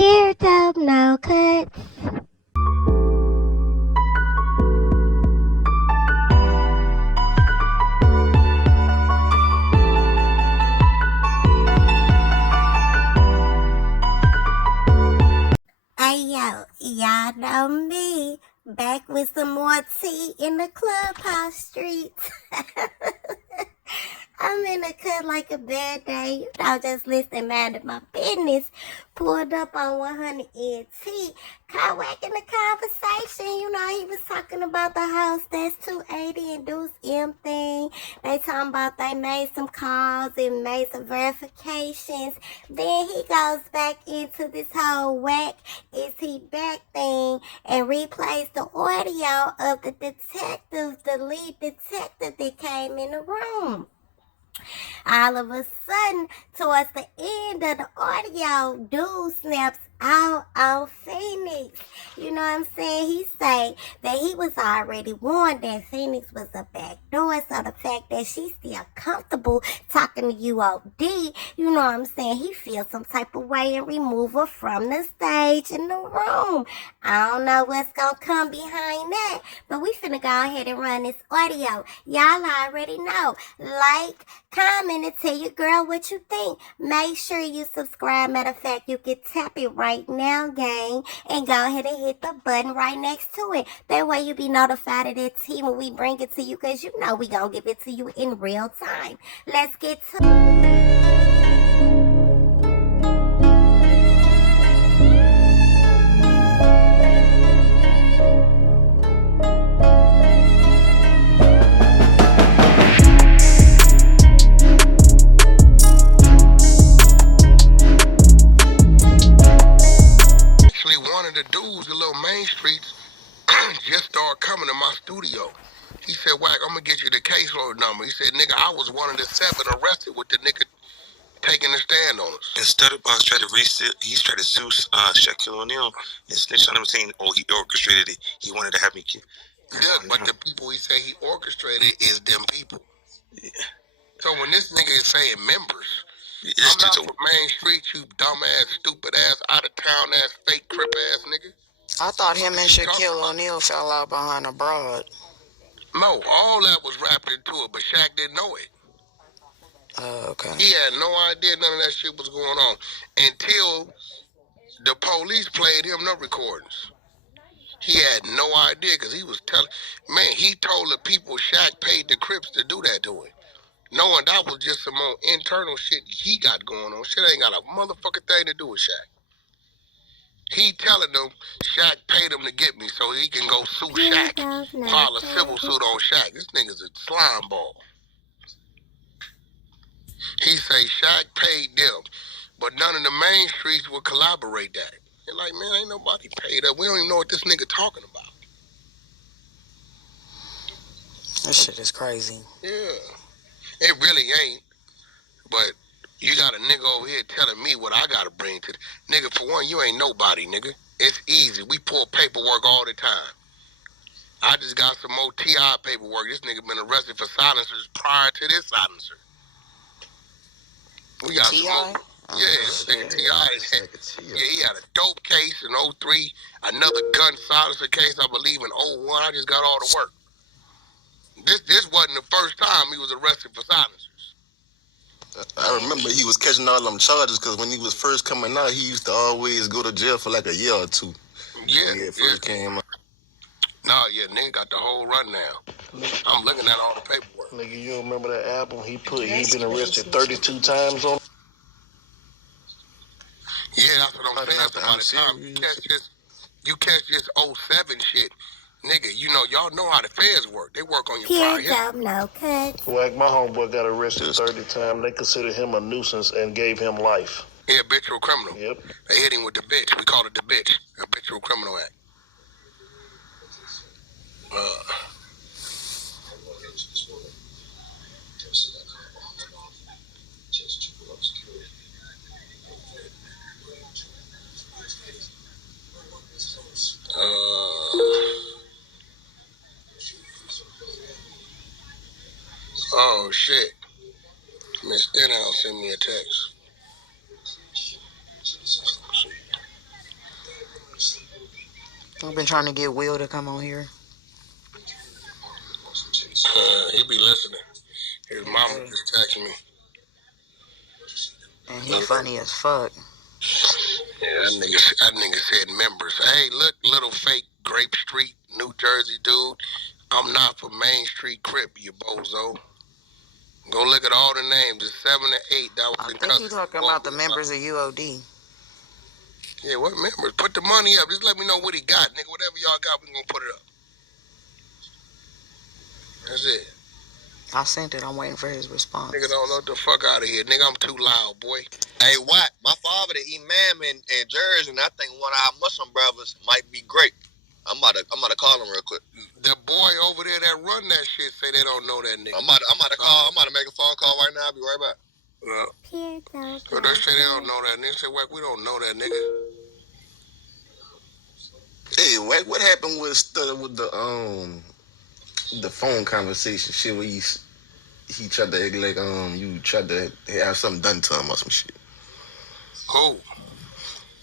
Here, dope, no Cutz. Hey yo, y'all know me, back with some more tea in the Clubhouse streets. I'm in the cut like a bad day, just listening, minding my business. Pulled up on 100 NT, caught Wack in the conversation. He was talking about the house that's 280 and Deuce M thing. They talking about they made some calls and made some verifications. Then he goes back into this whole Wack, is he back thing, and replays the audio of the detective, the lead detective that came in the room. All of a sudden, towards the end of the audio, dude snaps out on Phoenix. You know what I'm saying? He say that he was already warned that Phoenix was a backdoor, so the fact that she's still comfortable talking to UOD, you know what I'm saying? He feels some type of way and remove her from the stage in the room. I don't know what's gonna come behind that, but we finna go ahead and run this audio. Y'all already know. Like, comment, and tell your girl what you think. Make sure you subscribe. Matter of fact, you can tap it right now, gang, and go ahead and hit the button right next to it. That way you be notified of that tea when we bring it to you, because you know we gonna give it to you in real time. Let's get to one of the dudes, the little main streets, just started coming to my studio. He said, Wack, I'm gonna get you the caseload number. He said, nigga, I was one of the 7 arrested with the nigga taking the stand on us. Instead of us trying to he's trying to sue Shaquille O'Neal and snitch on him, saying, oh, he orchestrated it. He wanted to have me kill. Yeah, but the people he say he orchestrated is them people. Yeah. So when this nigga is saying members, I'm not from Main Street, you dumbass, stupid ass, out of town ass, fake crip ass nigga. I thought him and Shaquille O'Neal fell out behind a broad. No, all that was wrapped into it, but Shaq didn't know it. Okay. He had no idea none of that shit was going on until the police played him the recordings. He had no idea because he was telling, man, he told the people Shaq paid the Crips to do that to him. Knowing that was just some more internal shit he got going on. Shit ain't got a motherfucking thing to do with Shaq. He telling them Shaq paid him to get me so he can go sue Shaq, file a civil suit on Shaq. This nigga's a slime ball. He say Shaq paid them, but none of the main streets would collaborate that. They're like, man, ain't nobody paid up. We don't even know what this nigga talking about. That shit is crazy. Yeah, it really ain't. But you got a nigga over here telling me what I gotta bring to the nigga. For one, you ain't nobody, nigga. It's easy. We pull paperwork all the time. I just got some more TI paperwork. This nigga been arrested for silencers prior to this silencer. We got TI? some more. Yeah, this nigga T.I. He had a dope case in 03, another gun silencer case, I believe, in 01. I just got all the work. This wasn't the first time he was arrested for silencers. I remember he was catching all them charges because when he was first coming out, he used to always go to jail for like a year or 2. Yeah, when he first came out. Nah, yeah, nigga got the whole run now. I'm looking at all the paperwork. Nigga, you remember that album he been arrested 32 times on? Yeah, that's what I'm saying. That's by the time you catch this 07 shit, nigga, you know, y'all know how the feds work. They work on your prior history. no Cutz. Like my homeboy got arrested 30 times. They considered him a nuisance and gave him life. Yeah, habitual criminal. Yep. They hit him with the bitch. We call it the bitch. Habitual Criminal Act. Oh shit. Miss Stenhouse sent me a text. I've been trying to get Will to come on here. He be listening. His mama just texted me. And he funny as fuck. Yeah, that nigga said members. Hey, look, little fake Grape Street, New Jersey dude. I'm not for Main Street Crip, you bozo. Go look at all the names. It's 7 to 8. That was I in think Cutz. you talking about the members of UOD. Yeah, what members? Put the money up. Just let me know what he got, nigga. Whatever y'all got, we gonna put it up. That's it. I sent it. I'm waiting for his response. Nigga don't know the fuck out of here. Nigga, I'm too loud, boy. Hey, Wack, my father, the imam in Jersey, and I think one of our Muslim brothers might be great. I'm about to call him real quick. The boy over there that run that shit say they don't know that nigga. I'm about to call. I'm about to make a phone call right now. I'll be right back. So they say they don't know that nigga. Say, Wack, we don't know that nigga. Hey, Wack, what happened with the phone conversation shit where he tried to act like you tried to have something done to him or some shit? Who?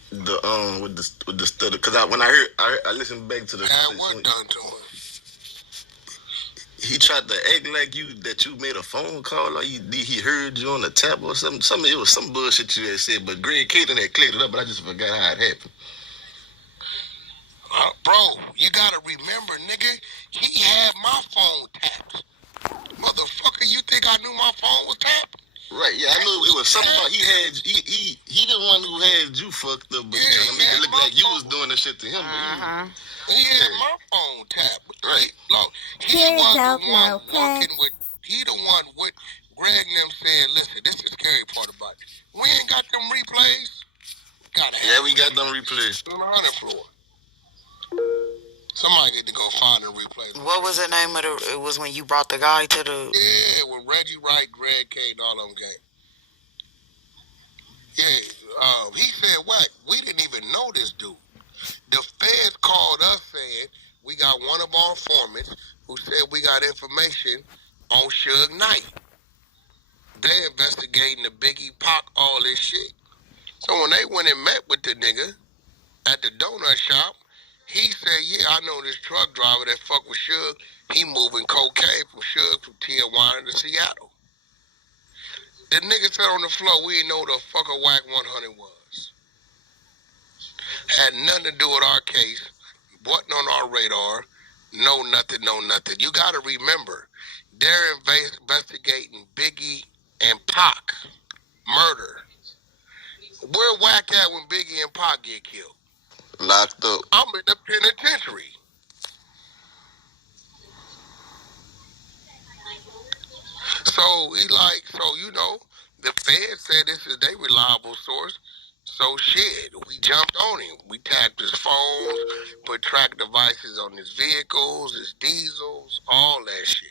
The with the stutter, cause when I listened back to the what done to him? He tried to act like that you made a phone call or he heard you on the tap or something. It was some bullshit you had said, but Greg Caden had cleared it up, but I just forgot how it happened. Bro, you gotta remember, nigga, he had my phone tapped. Motherfucker, you think I knew my phone was tapped? Right, yeah, I knew it was something about he the one who had you fucked up, but he trying to make it look like you was doing the shit to him. He had my phone tapped. Right. Look, he was the one working with, he the one with Greg and them saying, listen, this is the scary part about it. We ain't got them replays. We got them replays. On the 100th floor. Somebody need to go find the replays. What was the name of it was when you brought the guy to the... Yeah, with Reggie Wright, Greg K, and all them came. Yeah, he said, Wack, we didn't even know this dude. The feds called us saying we got one of our informants who said we got information on Suge Knight. They investigating the Biggie, Pac, all this shit. So when they went and met with the nigga at the donut shop, he said, yeah, I know this truck driver that fuck with Suge. He moving cocaine from Suge from Tijuana to Seattle. The nigga said on the floor, we didn't know the fuck a Wack 100 was. Had nothing to do with our case. Wasn't on our radar. No nothing. You gotta remember, they're investigating Biggie and Pac murder. Where Wack at when Biggie and Pac get killed? Locked up. I'm in the penitentiary. So the feds said this is their reliable source. So shit, we jumped on him. We tapped his phones, put track devices on his vehicles, his diesels, all that shit.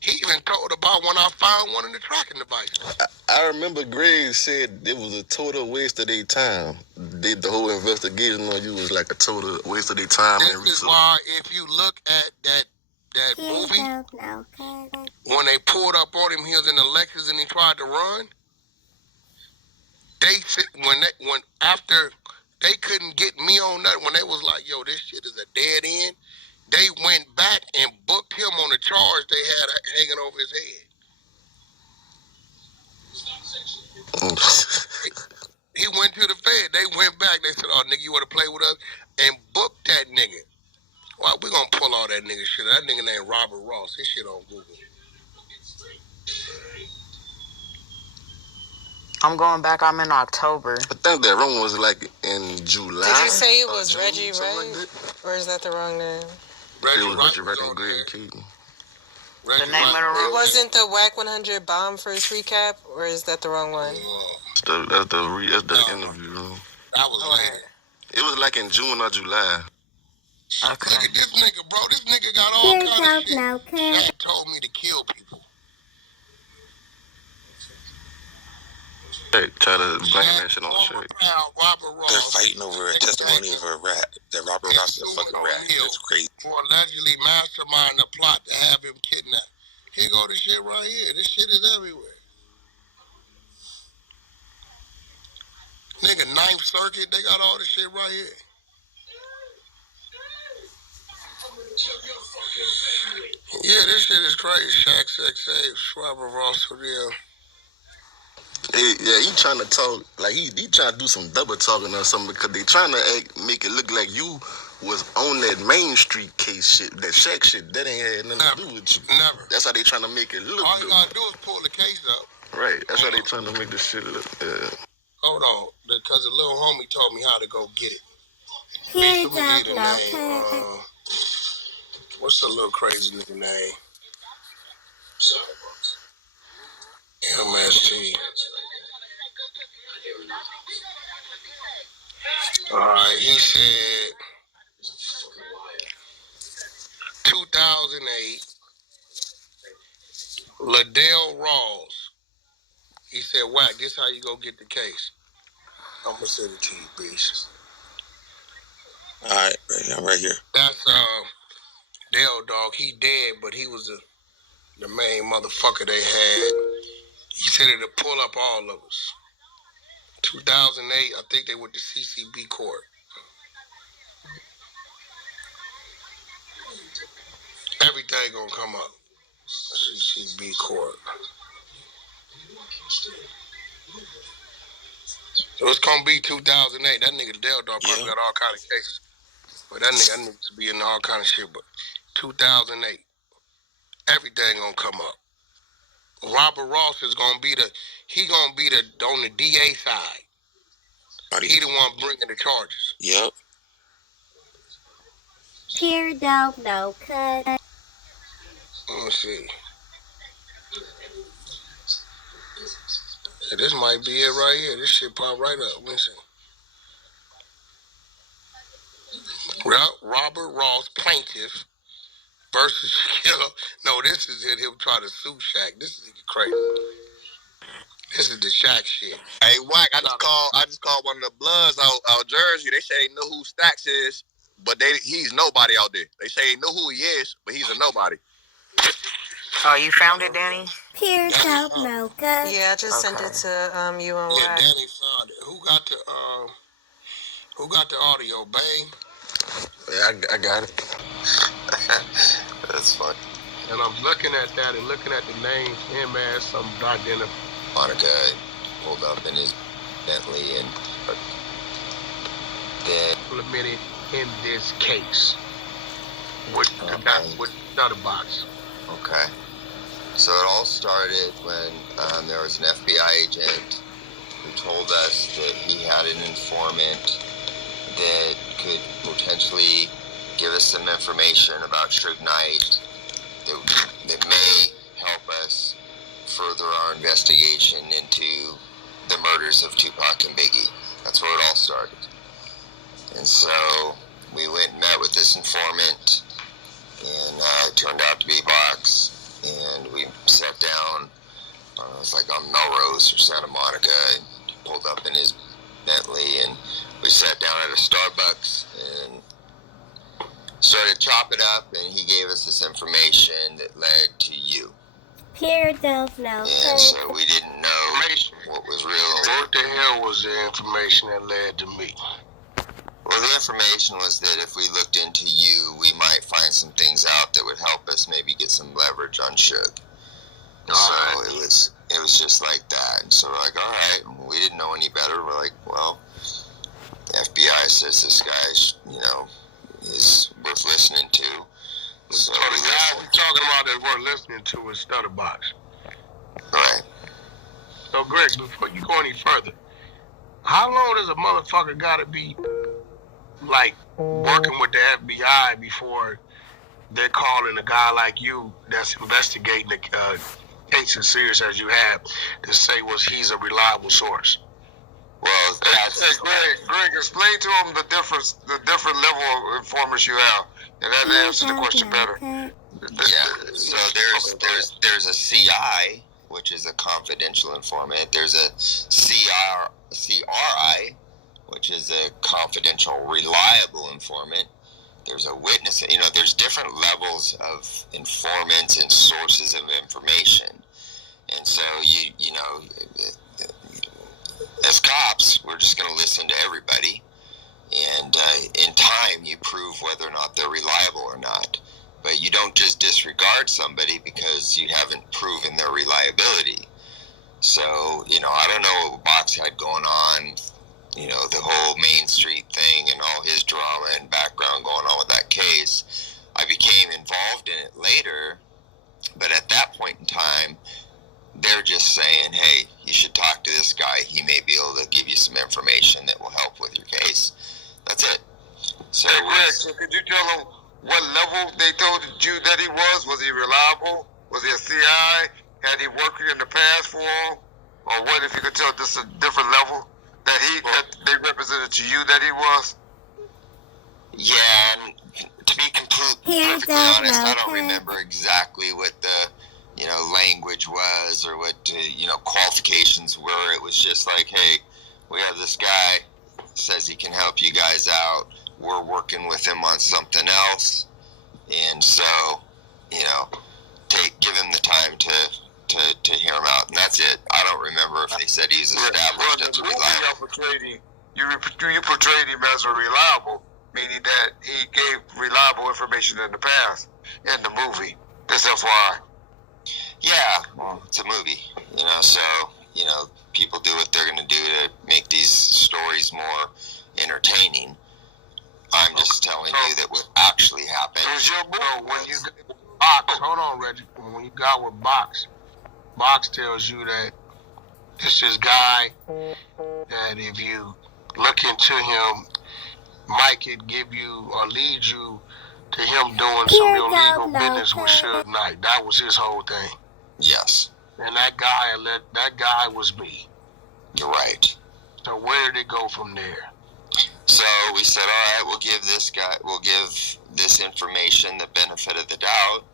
He even told about when I found one of the tracking devices. I remember Greg said it was a total waste of their time. The whole investigation on you was like a total waste of their time. This is why if you look at that movie, when they pulled up on him, he was in the Lexus and he tried to run. They said when after they couldn't get me on that, when they was like, yo, this shit is a dead end, they went back and booked him on the charge they had hanging over his head. He went to the Fed. They went back. They said, oh, nigga, you want to play with us? And booked that nigga. Well, we going to pull all that nigga shit. That nigga named Robert Ross. His shit on Google. I'm going back. I'm in October. I think that room was like in July. Did you say it was June, Reggie Wright? like Or is that the wrong name? It was Reggie Wright and Greg Caden. The name of the room? It wasn't the Wack 100 bomb first recap, or is that the wrong one? That's the interview room. That was later. It was like in June or July. Okay. Look at this nigga, bro. This nigga got all kinds of shit. He told me to kill people. Hey, try to blame that shit on Shaq. They're fighting over a testimony of a rat. That Robert Ross is a fucking rat. It's crazy. For allegedly mastermind the plot to have him kidnapped. Here go this shit right here. This shit is everywhere. Nigga, Ninth Circuit, they got all this shit right here. Yeah, this shit is crazy. Shaq, Robert Ross, yeah. Yeah, he trying to talk like he trying to do some double talking or something because they trying to make it look like you was on that Main Street case shit, that Shaq shit. That ain't had nothing to do with you. Never. That's how they trying to make it look. All you gotta do is pull the case up. Right. That's how they trying to make this shit look. Hold on, because the little homie told me how to go get it. Here Bitch, let me give the name. What's the little crazy nigga name? MST. Alright, he said 2008, Liddell Rawls. He said, Wack, this how you go get the case. I'm gonna send it to you, bitch. Alright, I'm right here. That's Dale Dog. He dead, but he was the main motherfucker they had. He said it'll pull up all of us. 2008, I think they went to CCB court. Everything gonna come up. CCB court. So it's gonna be 2008. That nigga Dale Dog probably got all kind of cases. But that nigga needs to be in all kind of shit. But 2008, everything gonna come up. Robert Ross is gonna be on the DA side. He the one bringing the charges. Yep. Pure dope, no cut. Let me see. Yeah, this might be it right here. This shit pop right up. Let me see. Robert Ross, plaintiff versus killer. No, this is it. He'll try to sue Shaq. This is crazy. This is the Shaq shit. Hey, Wack, I just called one of the Bloods out Jersey. They say they know who Stacks is, but he's nobody out there. They say they know who he is, but he's a nobody. Oh, you found it, Danny? Pure dope, no cut. Yeah, I just sent it to you and Yeah, Wack. Danny found it. Who got the audio, Bang? Yeah, I got it. That's funny. And I'm looking at that and looking at the names, him as some identified. Monica pulled up in his Bentley and then Implemented in this case with another box. Okay. So it all started when there was an FBI agent who told us that he had an informant that could potentially give us some information about Suge Knight that may help us further our investigation into the murders of Tupac and Biggie. That's where it all started. And so we went and met with this informant, and it turned out to be Box. And we sat down, it was like on Melrose or Santa Monica, and he pulled up in his Bentley, and we sat down at a Starbucks and started chopping up, and he gave us this information that led to you. Pure dope, no And cut. so we didn't know what was real. What the hell was the information that led to me? Well, the information was that if we looked into you, we might find some things out that would help us maybe get some leverage on Suge. So it was just like that. And so we're like, all right, we didn't know any better. We're like, well, the FBI says this guy, is worth listening to. So the guy we're talking about that we're listening to is Stutterbox. Right. So, Greg, before you go any further, how long does a motherfucker gotta be, like, working with the FBI before they're calling a guy like you that's investigating the case as serious as you have to say he's a reliable source? Well, Hey, Greg, explain to him the different level of informers you have, and that answers the question better. Yeah. So there's a CI, which is a confidential informant. There's a CRI, which is a confidential, reliable informant. There's a witness. There's different levels of informants and sources of information. And so as cops, we're just going to listen to everybody, and in time, you prove whether or not they're reliable or not. you don't just disregard somebody because you haven't proven their reliability. So, I don't know what Box had going on, the whole Main Street thing and all his drama and background going on with that case. I became involved in it later, but at that point in time, they're just saying, hey, you should talk to this guy. He may be able to give you some information that will help with your case. That's it. So, hey, Greg, so could you tell them what level they told you that he was? Was he reliable? Was he a CI? Had he worked in the past for him? Or what, if you could tell this a different level that they represented to you that he was? Yeah, and to be perfectly honest, I don't remember exactly what the, language was or what, qualifications were. It was just like, hey, we have this guy, says he can help you guys out. We're working with him on something else. And so, give him the time to hear him out. And that's it. I don't remember if they said he's established as reliable. You portrayed him as a reliable, meaning that he gave reliable information in the past in the movie. That's FYI. Yeah, well, it's a movie, so, people do what they're going to do to make these stories more entertaining. I'm just telling you that what actually happened. When you Box, hold on, Reggie. When you got with Box tells you that it's this guy that if you look into him, Mike could give you or lead you to him doing some illegal business with Suge Knight. That was his whole thing. Yes. And that guy was me. You're right. So where did it go from there? So we said, all right, we'll give this information the benefit of the doubt.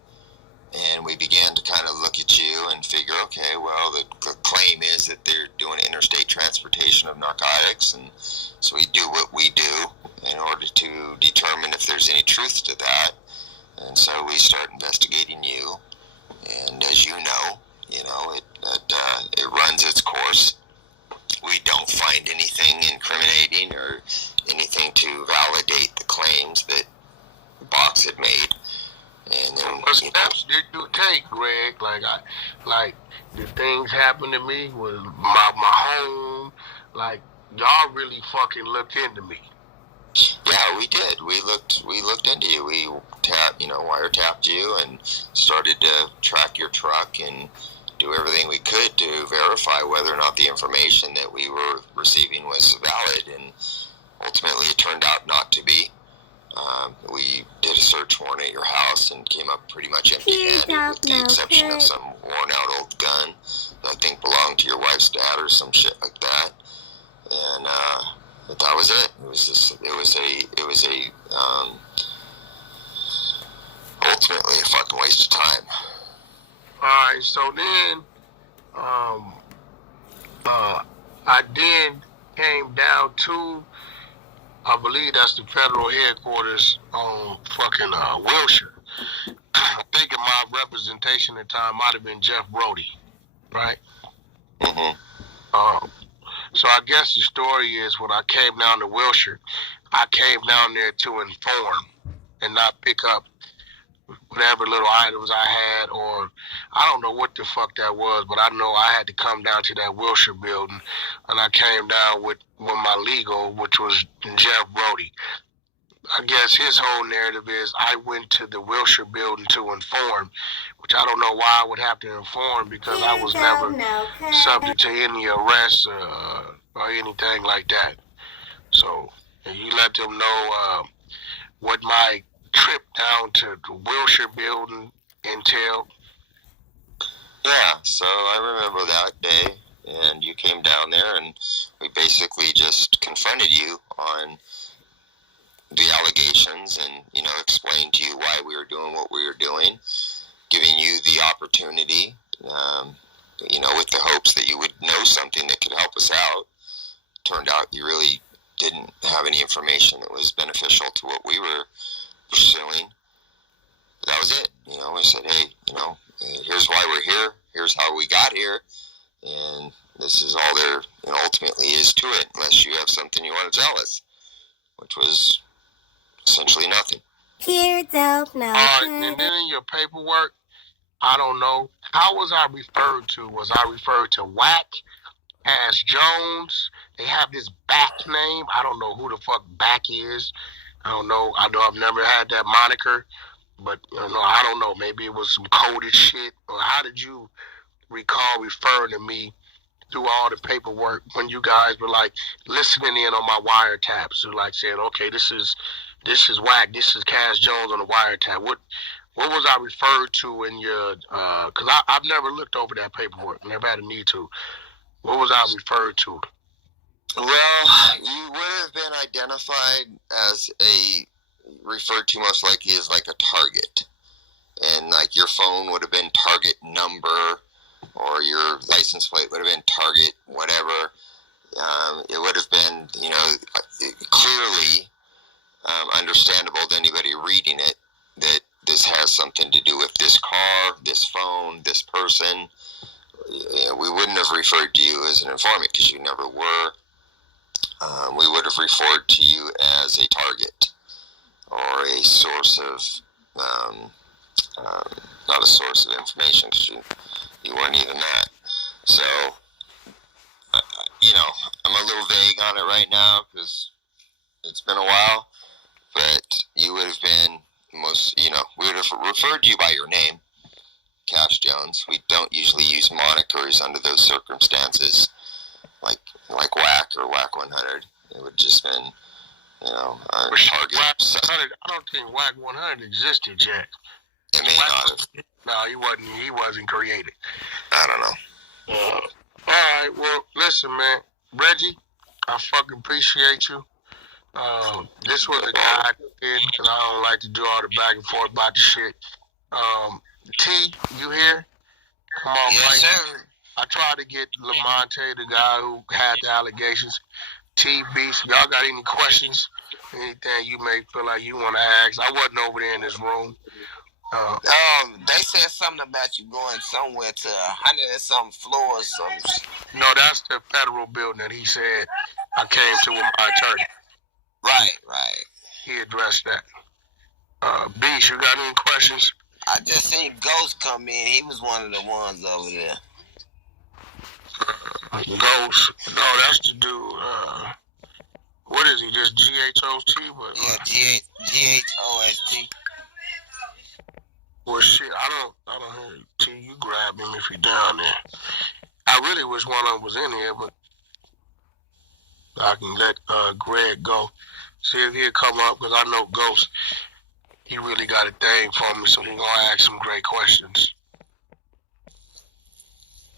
And we began to kind of look at you and figure, okay, well, the claim is that they're doing interstate transportation of narcotics. And so we do what we do in order to determine if there's any truth to that. And so we start investigating you. And as you know, it runs its course. We don't find anything incriminating or anything to validate the claims that Box had made. And then, what steps did you take, Greg? Like did things happen to me with my home? Like, y'all really fucking looked into me. Yeah, we did. We looked into you. We wiretapped you and started to track your truck and do everything we could to verify whether or not the information that we were receiving was valid, and ultimately it turned out not to be. We did a search warrant at your house and came up pretty much empty-handed with the exception of some worn-out old gun that I think belonged to your wife's dad or some shit like that. And that was it. It was ultimately a fucking waste of time. Alright, so then I then came down to, I believe that's the federal headquarters on fucking Wilshire. I think my representation at the time might have been Jeff Brody, right? Mm-hmm. So I guess the story is when I came down to Wilshire, I came down there to inform and not pick up whatever little items I had, or I don't know what the fuck that was, but I know I had to come down to that Wilshire building, and I came down with my legal, which was Jeff Brody. I guess his whole narrative is I went to the Wilshire building to inform, which I don't know why I would have to inform because I was never subject to any arrests or anything like that. So you let them know what my trip down to the Wilshire building entailed. Yeah, so I remember that day, and you came down there, and we basically just confronted you on the allegations and, explained to you why we were doing what we were doing, giving you the opportunity, with the hopes that you would know something that could help us out. Turned out you really didn't have any information that was beneficial to what we were pursuing. That was it. We said, hey, here's why we're here. Here's how we got here. And this is all there ultimately is to it, unless you have something you want to tell us, which was essentially nothing. Here, dope, no. And then in your paperwork, I don't know. How was I referred to? Was I referred to Wack, Cash Jones? They have this Back name. I don't know who the fuck Back is. I don't know. I know I've never had that moniker, but I don't know. Maybe it was some coded shit. Or how did you recall referring to me through all the paperwork when you guys were like listening in on my wiretaps? So like saying, okay, this is Wack, this is Cash Jones on the wiretap. What was I referred to in your? Because I've never looked over that paperwork. Never had a need to. What was I referred to? Well, you would have been identified as referred to most likely as like a target. And like your phone would have been target number, or your license plate would have been target whatever. It would have been, clearly understandable to anybody reading it that this has something to do with this car, this phone, this person. We wouldn't have referred to you as an informant because you never were. We would have referred to you as a target or a source of, not a source of information because you weren't even that. So, I'm a little vague on it right now because it's been a while, but you would have been we would have referred to you by your name, Cash Jones. We don't usually use monikers under those circumstances, like Wack or Wack 100. It would just been, our target. Wack 100, I don't think Wack 100 existed yet. It may not have. No, he wasn't created. I don't know. All right, well, listen, man. Reggie, I fucking appreciate you. This was a guy I did because I don't like to do all the back and forth about the shit. T, you here? Come on, yes, sir. I tried to get Lamonte, the guy who had the allegations. T, Beast, y'all got any questions? Anything you may feel like you want to ask? I wasn't over there in this room. They said something about you going somewhere to 100 and some floors. No, that's the federal building that he said I came to with my attorney. Right. He addressed that. Beast, you got any questions? I just seen Ghost come in. He was one of the ones over there. Ghost? No, that's the dude. What is he? Just G-H-O-T? Yeah, G-H-O-S-T. Well, shit, I don't hear T. You grab him if you're down there. I really wish one of them was in here, but I can let Greg go. See if he'll come up, because I know Ghost, he really got a thing for me, so he's going to ask some great questions.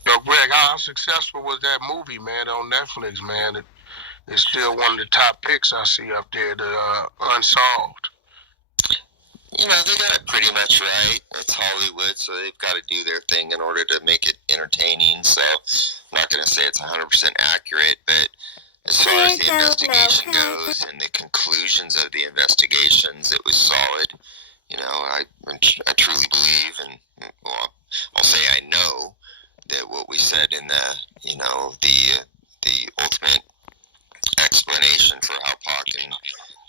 So, Greg, how successful was that movie, man, on Netflix, man? It's still one of the top picks I see up there, the Unsolved. They got it pretty much right. It's Hollywood, so they've got to do their thing in order to make it entertaining. So I'm not going to say it's 100% accurate, but as far as the investigation goes and the conclusions of the investigations, it was solid. I truly believe, and I'll say I know that what we said in the ultimate explanation for how Pac and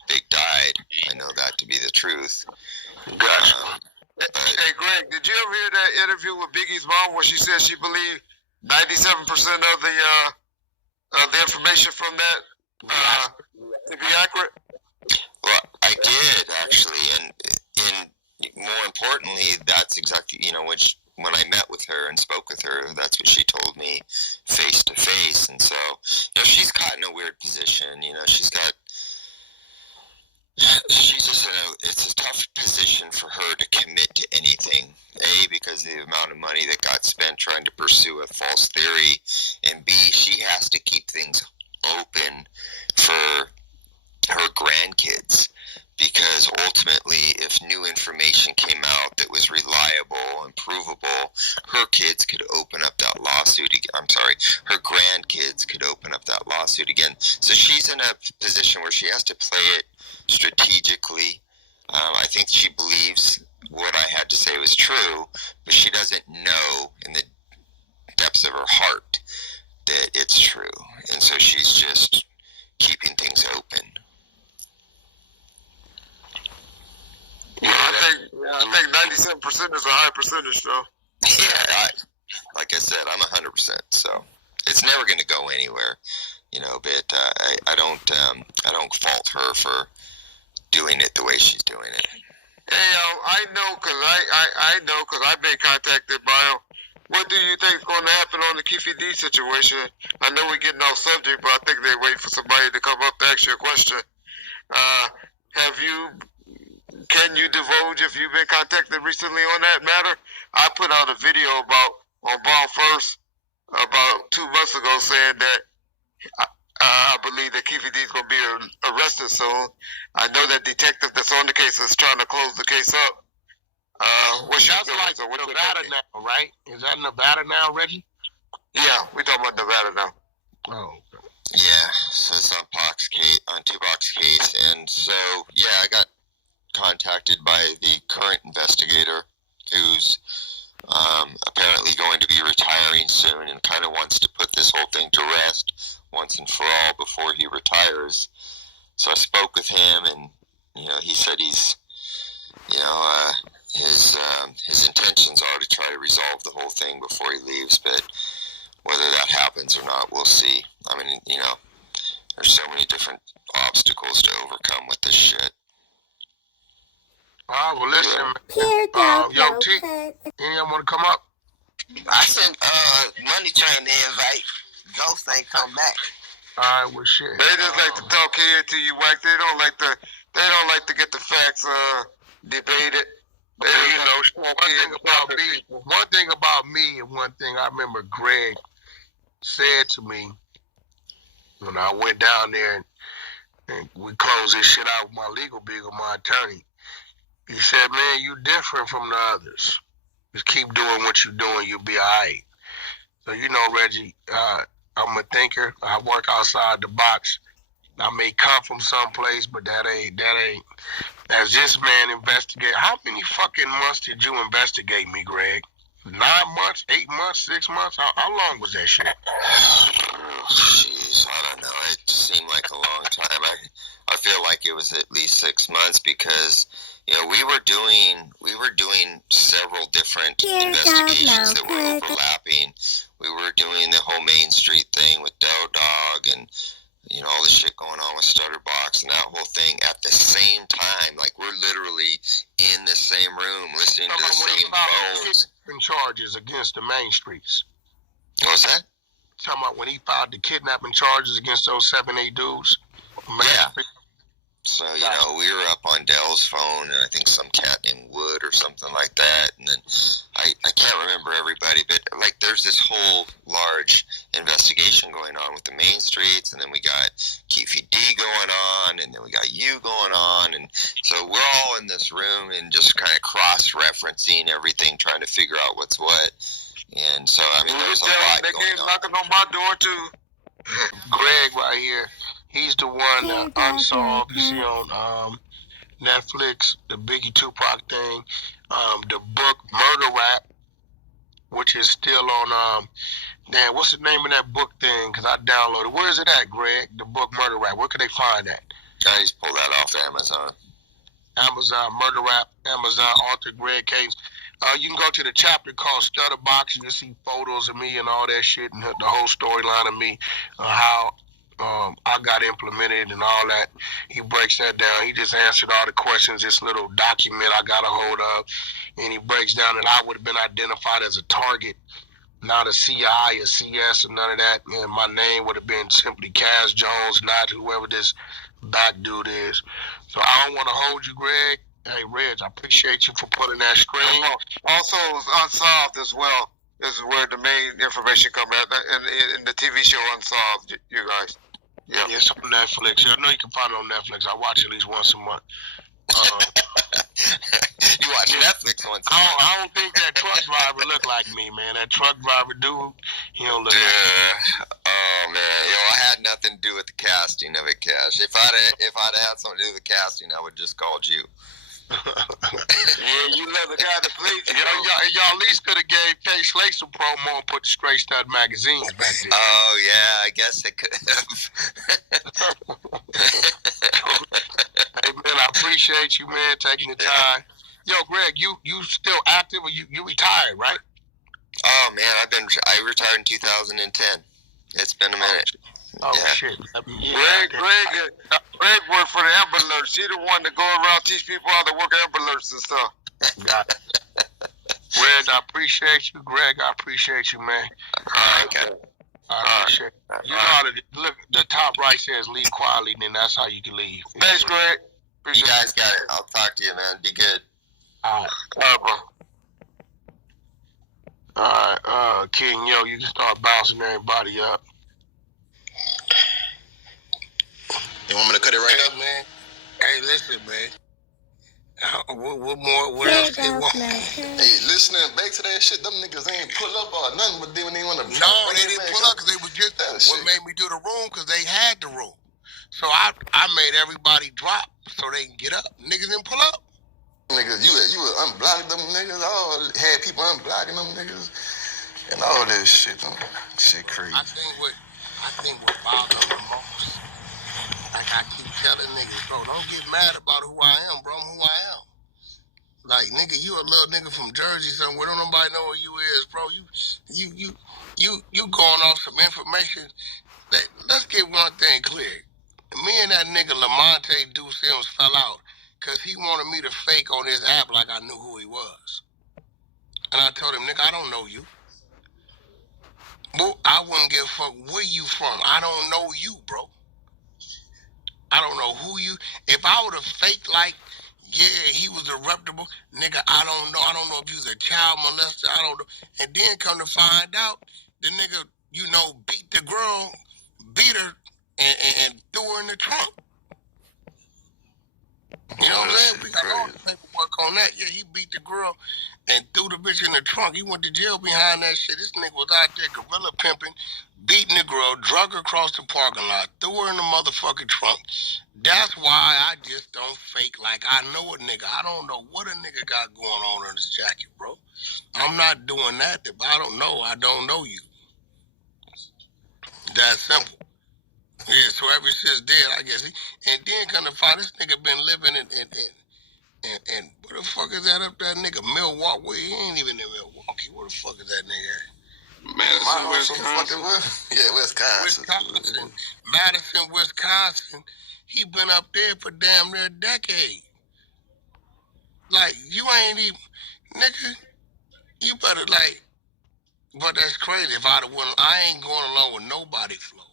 Big died, I know that to be the truth. Gotcha. Hey, Greg, did you ever hear that interview with Biggie's mom where she said she believed 97% of the information from that to be accurate? Well, I did actually, and more importantly, that's exactly when I met with her and spoke with her, that's what she told me face to face. And so, she's caught in a weird position. It's a tough position for her to commit to anything. A, because of the amount of money that got spent trying to pursue a false theory, and B, she has to keep things open for her grandkids, because ultimately, if new information came out that was reliable and provable, her kids could open up that lawsuit again. I'm sorry, her grandkids could open up that lawsuit again. So she's in a position where she has to play it strategically. I think she believes what I had to say was true, but she doesn't know in the depths of her heart that it's true. And so she's just keeping things open. think 97% is a high percentage, though. Yeah, like I said, I'm 100%. So it's never going to go anywhere, you know. But I don't fault her for doing it the way she's doing it. Hey, I know because I've been contacted by him. What do you think is going to happen on the Keefe D situation? I know we're getting off subject, but I think they wait for somebody to come up to ask you a question. Can you divulge if you've been contacted recently on that matter? I put out a video on Ball First about 2 months ago saying that I believe that Keefe D is going to be arrested soon. I know that detective that's on the case is trying to close the case up. What's your feelings? That's like Nevada now, right? Is that Nevada now, Reggie? Yeah, we talking about Nevada now. Oh. Yeah, so it's on Tupac's case, and so yeah, I got contacted by the current investigator, who's apparently going to be retiring soon, and kind of wants to put this whole thing to rest once and for all before he retires. So I spoke with him, and he said he's, his intentions are to try to resolve the whole thing before he leaves, but whether that happens or not, we'll see. I mean, there's so many different obstacles to overcome with this shit. All right, well, listen, yo, T, anyone want to come up? I sent Money Train to invite. Ghost ain't come back. All right, well, shit. They just like to talk here to you, Wack. They don't like to get the facts debated. One thing about me, and one thing I remember Greg said to me when I went down there and we closed this shit out with my legal beagle, my attorney. He said, man, you different from the others. Just keep doing what you're doing, you'll be all right. So, Reggie, I'm a thinker. I work outside the box. I may come from someplace, but that ain't. As this man investigate, how many fucking months did you investigate me, Greg? 9 months, 8 months, 6 months? How long was that shit? Jeez, I don't know. It seemed like a long time. I feel like it was at least 6 months because we were doing several different investigations that were overlapping. We were doing the whole Main Street thing with Doe Dog and all the shit going on with Stutterbox and that whole thing at the same time. Like, we're literally in the same room listening to the same phones. Charges against the Main Streets. What's that? Talking about when he filed the kidnapping charges against those 7, 8 dudes. Yeah. So, we were up on Dell's phone, and I think some cat named Wood or something like that. And then I can't remember everybody, but like there's this whole large investigation going on with the Main Streets, and then we got Keefe D going on, and then we got you going on, and so we're all in this room and just kind of cross-referencing everything, trying to figure out what's what. And so, I mean, there's a lot going on. Knocking on my door too. Greg right here. He's the one that Unsolved. You see on Netflix, the Biggie Tupac thing, the book Murder Rap, which is still on. What's the name of that book thing? Because I downloaded. Where is it at, Greg? The book Murder Rap. Where can they find that? I just pulled that off Amazon. Amazon Murder Rap. Amazon author Greg Case. You can go to the chapter called Stutterbox. You can see photos of me and all that shit, and the whole storyline of me, how I got implemented and all that. He breaks that down. He just answered all the questions, this little document I got a hold of, and he breaks down that I would have been identified as a target, not a CI, a CS, or none of that, and my name would have been simply Cass Jones, not whoever this back dude is. So I don't want to hold you, Greg. Hey, Reg, I appreciate you for putting that screen. Also, Unsolved as well. This is where the main information comes out in the TV show Unsolved, you guys. Yeah, it's on Netflix. I know you can find it on Netflix. I watch it at least once a month. You watch Netflix once a month? I don't think that truck driver look like me, man. That truck driver dude, he don't look like me. Oh, man. I had nothing to do with the casting of it, Cash. If I'd had something to do with the casting, I would just called you. Yeah, you love the guy that played you. Y'all at least could have gave K Slate some promo and put the Straight Stud magazines back there. Oh, yeah, I guess it could have. Hey, man, I appreciate you, man, taking the time. Yo, Greg, you still active or you retired, right? Oh man, I retired in 2010. It's been a minute. Oh Yeah. shit. Greg worked for the Amber Alerts. He the one that go around teach people how to work Amber Alerts and stuff. Got it. Greg, I appreciate you. Greg, I appreciate you, man. Okay. I appreciate it. You know how to look. The top right says leave quietly, then that's how you can leave. Thanks, Greg. You guys got it. I'll talk to you, man. Be good. All right. Bro. All right, King, yo, you can start bouncing everybody up. You want me to cut it right now, man? Hey, listen, man. What else they want? Hey, listening back to that shit, them niggas ain't pull up or nothing, but then when they want to... No, they didn't pull up because they was just... What made me do the room, because they had the room. So I made everybody drop so they can get up. Niggas didn't pull up. Niggas, you would unblock them niggas, all had people unblocking them niggas, and all that shit. Shit crazy. I think what bothers them the most, like I keep telling niggas, bro, don't get mad about who I am, bro. I'm who I am. Like, nigga, you a little nigga from Jersey somewhere. Don't nobody know who you is, bro. You going off some information. Let's get one thing clear. Me and that nigga Lamonte Deuce Sims fell out because he wanted me to fake on this app like I knew who he was. And I told him, nigga, I don't know you. Well, I wouldn't give a fuck where you from. I don't know you, bro. I don't know who you... If I would have faked like, yeah, he was a reputable, nigga, I don't know. I don't know if he was a child molester. I don't know. And then come to find out, the nigga, beat the girl, beat her, and threw her in the trunk. You know what I'm saying? We got all the paperwork on that. Yeah, he beat the girl and threw the bitch in the trunk. He went to jail behind that shit. This nigga was out there gorilla pimping, beating the girl, drug her across the parking lot, threw her in the motherfucking trunk. That's why I just don't fake like I know a nigga. I don't know what a nigga got going on in his jacket, bro. I'm not doing that. If I don't know you. That's simple. Yeah, so ever since then, I guess and then kind of find this nigga been living in where the fuck is that up there, nigga? Milwaukee. He ain't even in Milwaukee. Where the fuck is that nigga? Madison, Wisconsin. Yeah, Wisconsin. Madison, Wisconsin. He been up there for damn near a decade. Like, you ain't even, nigga, you better but that's crazy. If I'd have won, I ain't going along with nobody flow.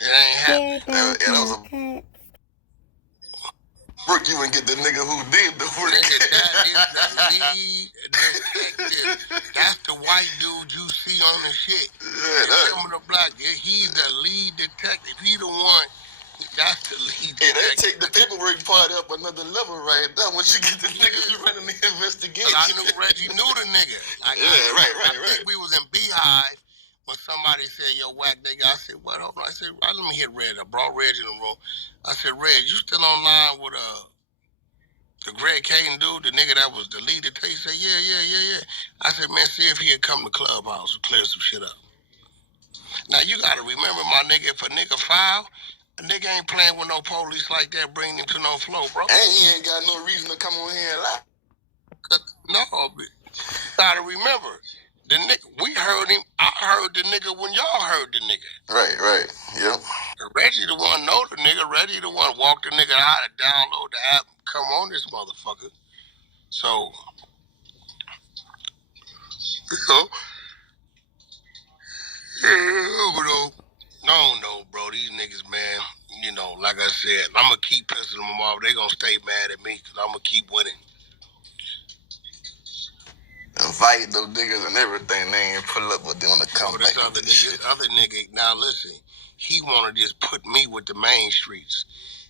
It ain't happening. That was a... Brooke, you wouldn't get the nigga who did the work. Nigga, that is the lead detective. That's the white dude you see on the shit. Yeah, the black, he's the lead detective. He the one. That's the lead detective. Hey, they take the paperwork part up another level right now. Once you get the nigga you running the investigation. I knew Reggie knew the nigga. Like, right. I think we was in Beehive when somebody said, yo, Wack, nigga. I said, what? Hold on. I said, let me hit Reg. I brought Reg in the room. I said, Reg, you still online with the Greg Caden dude, the nigga that was the lead detective? He said, yeah. I said, man, see if he'd come to Clubhouse and clear some shit up. Now, you got to remember, my nigga, if a nigga file, a nigga ain't playing with no police like that, bringing him to no flow, bro. And he ain't got no reason to come on here and lie. No, but you got to remember, the nigga, we heard him. I heard the nigga when y'all heard the nigga. Right. Yep. Reggie the one know the nigga. Reggie the one walk the nigga out and download the app and come on this motherfucker. So, no, bro. These niggas, man, like I said, I'm going to keep pissing them off. They going to stay mad at me because I'm going to keep winning. Invite those niggas and everything. They ain't pull up, but they want to come back. This other nigga, now listen, he want to just put me with the main streets.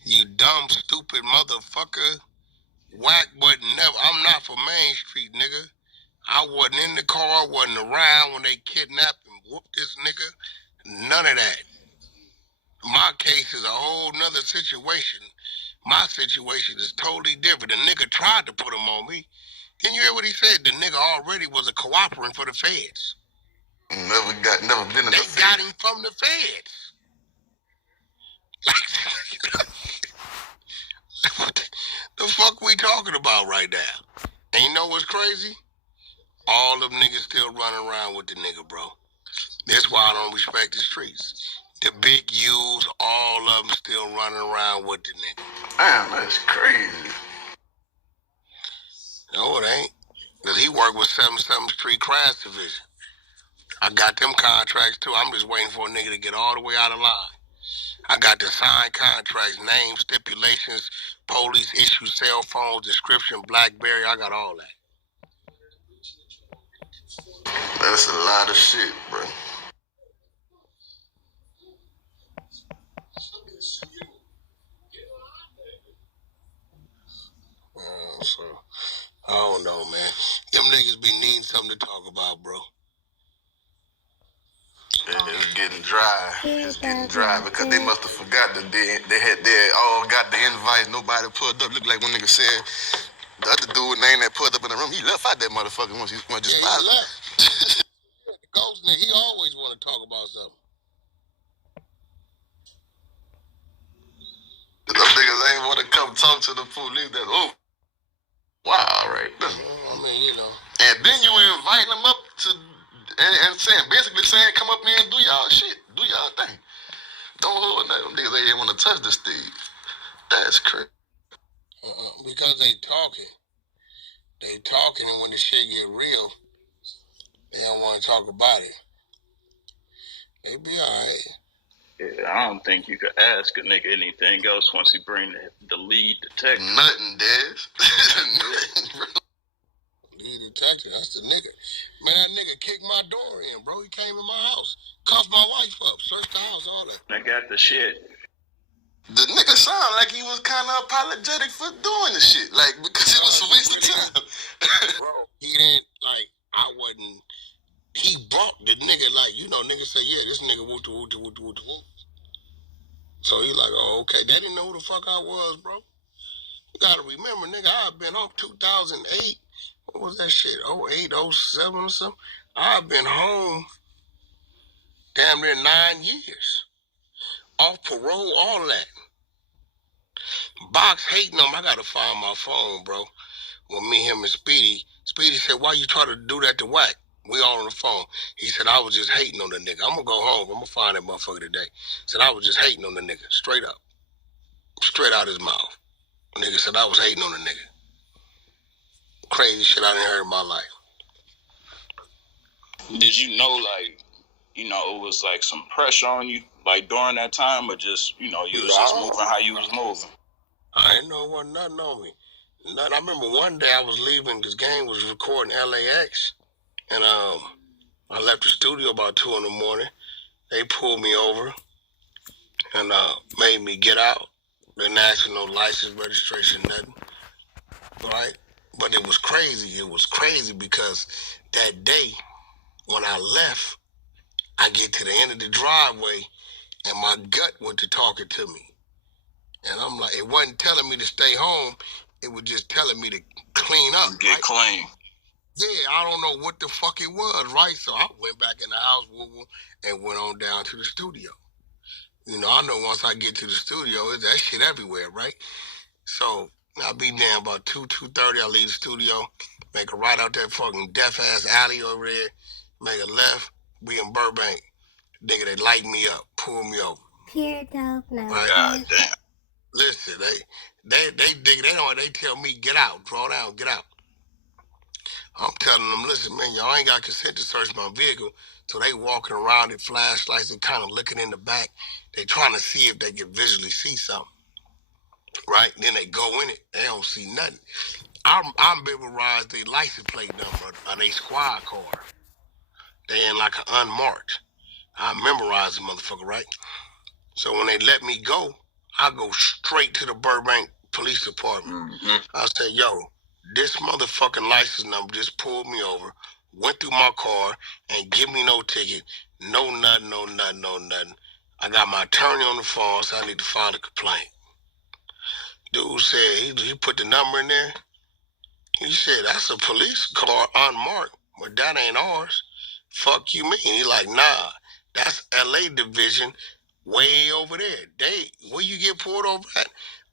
You dumb, stupid motherfucker. Wack wasn't never. I'm not for Main Street, nigga. I wasn't in the car, wasn't around when they kidnapped and whooped this nigga. None of that. My case is a whole nother situation. My situation is totally different. The nigga tried to put him on me. Didn't you hear what he said? The nigga already was a cooperating for the feds. Never been in the feds. They got him from the feds. The fuck we talking about right now? And you know what's crazy? All them niggas still running around with the nigga, bro. That's why I don't respect the streets. The big U's, all of them still running around with the nigga. Damn, that's crazy. No, it ain't. Because he worked with 77th Street Crash Division. I got them contracts too. I'm just waiting for a nigga to get all the way out of line. I got the signed contracts, names, stipulations, police issue, cell phones, description, BlackBerry. I got all that. That's a lot of shit, bro. So, I don't know, man. Them niggas be needing something to talk about, bro. It's getting dry. It's getting dry because they must have forgot that they all got the invites. Nobody pulled up. Look like one nigga said the other dude name that pulled up in the room. He left out that motherfucker once he just he left. The ghost nigga, he always want to talk about something. Them niggas ain't want to come talk to the police. That wow, right? I mean, you know. And then you inviting them up to and saying, basically saying, come up here and do y'all shit, do y'all thing. Don't hold that. Them niggas they ain't want to touch the stage. That's crazy. Because they talking. They talking, and when the shit get real, they don't want to talk about it. They be alright. Yeah, I don't think you could ask a nigga anything else once he bring the lead detective. Nothing, Dez. Nothing, bro. Lead detective, that's the nigga. Man, that nigga kicked my door in, bro. He came in my house, cuffed my wife up, searched the house, all that. I got the shit. The nigga sounded like he was kind of apologetic for doing the shit, like, because it was a waste of time. Bro, he didn't, like, I wasn't, he brought the nigga, like, you know, nigga say, yeah, this nigga woo. So he like, oh, okay. They didn't know who the fuck I was, bro. You gotta remember, nigga, I've been off 2008. What was that shit? 08, 07 or something? I've been home damn near 9 years. Off parole, all that. Box hating him. I gotta find my phone, bro. When me, him, and Speedy said, why you try to do that to Wack? We all on the phone. He said, I was just hating on the nigga. I'm gonna go home. I'm gonna find that motherfucker today. Said, I was just hating on the nigga. Straight up. Straight out his mouth. The nigga said, I was hating on the nigga. Crazy shit I done heard in my life. Did you know, like, you know, it was like some pressure on you, like during that time, or just, you know, you was just moving how you was moving? I didn't know it wasn't nothing on me. Nothing. I remember one day I was leaving because Game was recording LAX, and I left the studio about 2 in the morning. They pulled me over and made me get out. The national license registration, nothing. Right? But it was crazy. It was crazy because that day when I left, I get to the end of the driveway and my gut went to talking to me. And I'm like, it wasn't telling me to stay home. It was just telling me to clean up. Get clean. Yeah, I don't know what the fuck it was, right? So I went back in the house and went on down to the studio. You know, I know once I get to the studio, it's that shit everywhere, right? So I'll be there about 2:30. I leave the studio, make a right out that fucking death-ass alley over there, make a left, we in Burbank. Nigga, they light me up, pull me over. Pure dope, no. Right? God damn. Listen, they tell me, get out, draw down, get out. I'm telling them, listen, man, y'all ain't got consent to search my vehicle. So they walking around in flashlights and kind of looking in the back. They trying to see if they can visually see something. Right? Then they go in it. They don't see nothing. I memorized their license plate number on their squad car. They in like an unmarked. I memorized the motherfucker, right? So when they let me go, I go straight to the Burbank Police Department. Mm-hmm. I say, yo, this motherfucking license number just pulled me over, went through my car, and give me no ticket, no nothing. I got my attorney on the phone, so I need to file a complaint. Dude said, he put the number in there. He said, that's a police car unmarked, but that ain't ours. Fuck you mean? He like, nah, that's LA division way over there. Where you get pulled over at?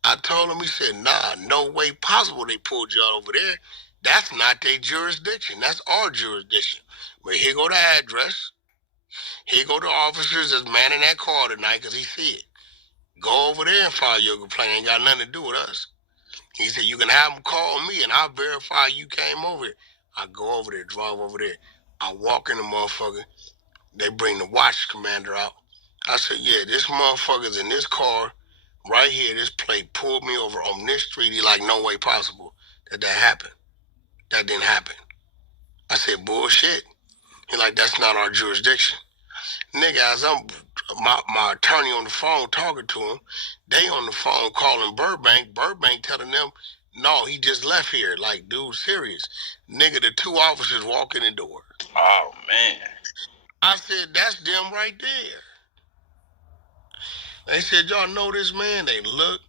I told him, he said, nah, no way possible they pulled y'all over there. That's not their jurisdiction. That's our jurisdiction. But here go the address. Here go the officers that's manning that car tonight because he see it. Go over there and file your complaint. Ain't got nothing to do with us. He said, you can have them call me and I'll verify you came over here. I go over there, drive over there. I walk in the motherfucker. They bring the watch commander out. I said, yeah, this motherfucker's in this car right here. This plate pulled me over on this street. He like, no way possible that happened. That didn't happen. I said, bullshit. He like, that's not our jurisdiction. Nigga, as I'm my attorney on the phone talking to him, they on the phone calling Burbank telling them, no, he just left here. Like, dude, serious. Nigga, the two officers walk in the door. Oh, man. I said, that's them right there. They said, y'all know this man? They look.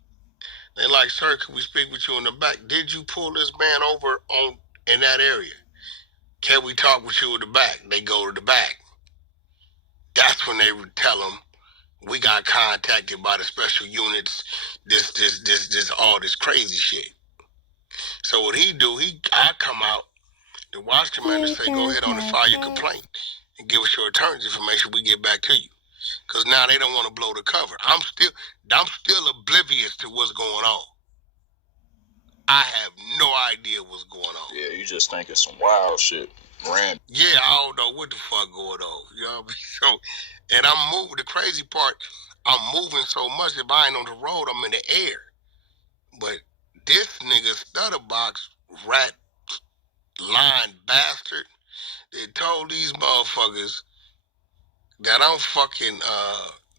They like, sir, can we speak with you in the back? Did you pull this man over in that area? Can we talk with you in the back? They go to the back. That's when they would tell them, we got contacted by the special units, this, all this crazy shit. So what he do, I come out, the watch commander say, go ahead on and file your complaint and give us your attorney's information, we get back to you. Because now they don't want to blow the cover. I'm still oblivious to what's going on. I have no idea what's going on. Yeah, you just think it's some wild shit. Random. Yeah, I don't know what the fuck going on. You know what I mean? So, and I'm moving. The crazy part, I'm moving so much. If I ain't on the road, I'm in the air. But this nigga Stutterbox, rat, lying bastard, they told these motherfuckers that I'm fucking,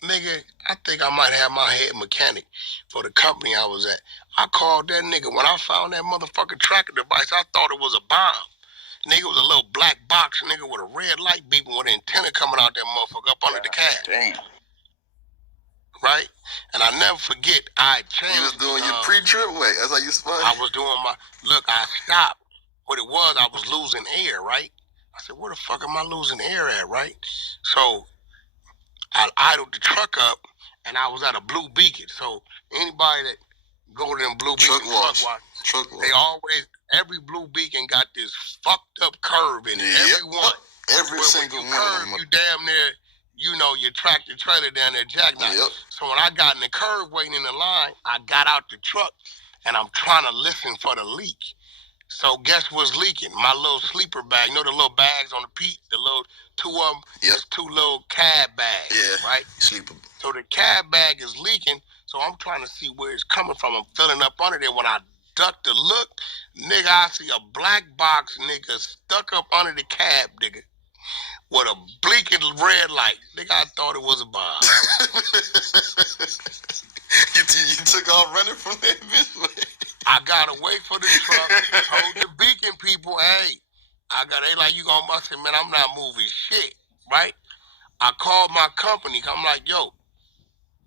nigga, I think I might have my head mechanic for the company I was at. I called that nigga. When I found that motherfucking tracker device, I thought it was a bomb. Nigga was a little black box, nigga, with a red light beeping with an antenna coming out that motherfucker up under the cab. Damn. Right? And I never forget, I changed. You was doing your pre-trip way. That's how you spun. I was doing I stopped. What it was, I was losing air, right? I said, where the fuck am I losing air at, right? So I idled the truck up, and I was at a blue beacon. So anybody that go to them blue beacon truck wash, they always, every blue beacon got this fucked up curve in it. Yep. Every one. Every single one of them. You damn near, you know, your tractor trailer down there jackknife. Yep. So when I got in the curve waiting in the line, I got out the truck, and I'm trying to listen for the leak. So guess what's leaking? My little sleeper bag. You know the little bags on the peak? The little two of them? Yep. There's two little cab bags, right? Sleeper. So the cab bag is leaking, so I'm trying to see where it's coming from. I'm filling up under there. When I duck to look, nigga, I see a black box, nigga, stuck up under the cab, nigga, with a blinking red light. Nigga, I thought it was a bomb. you took off running from that bitch. I got away for the truck, told the beacon people, hey, they like, you gonna bust it, man, I'm not moving shit, right? I called my company, I'm like, yo,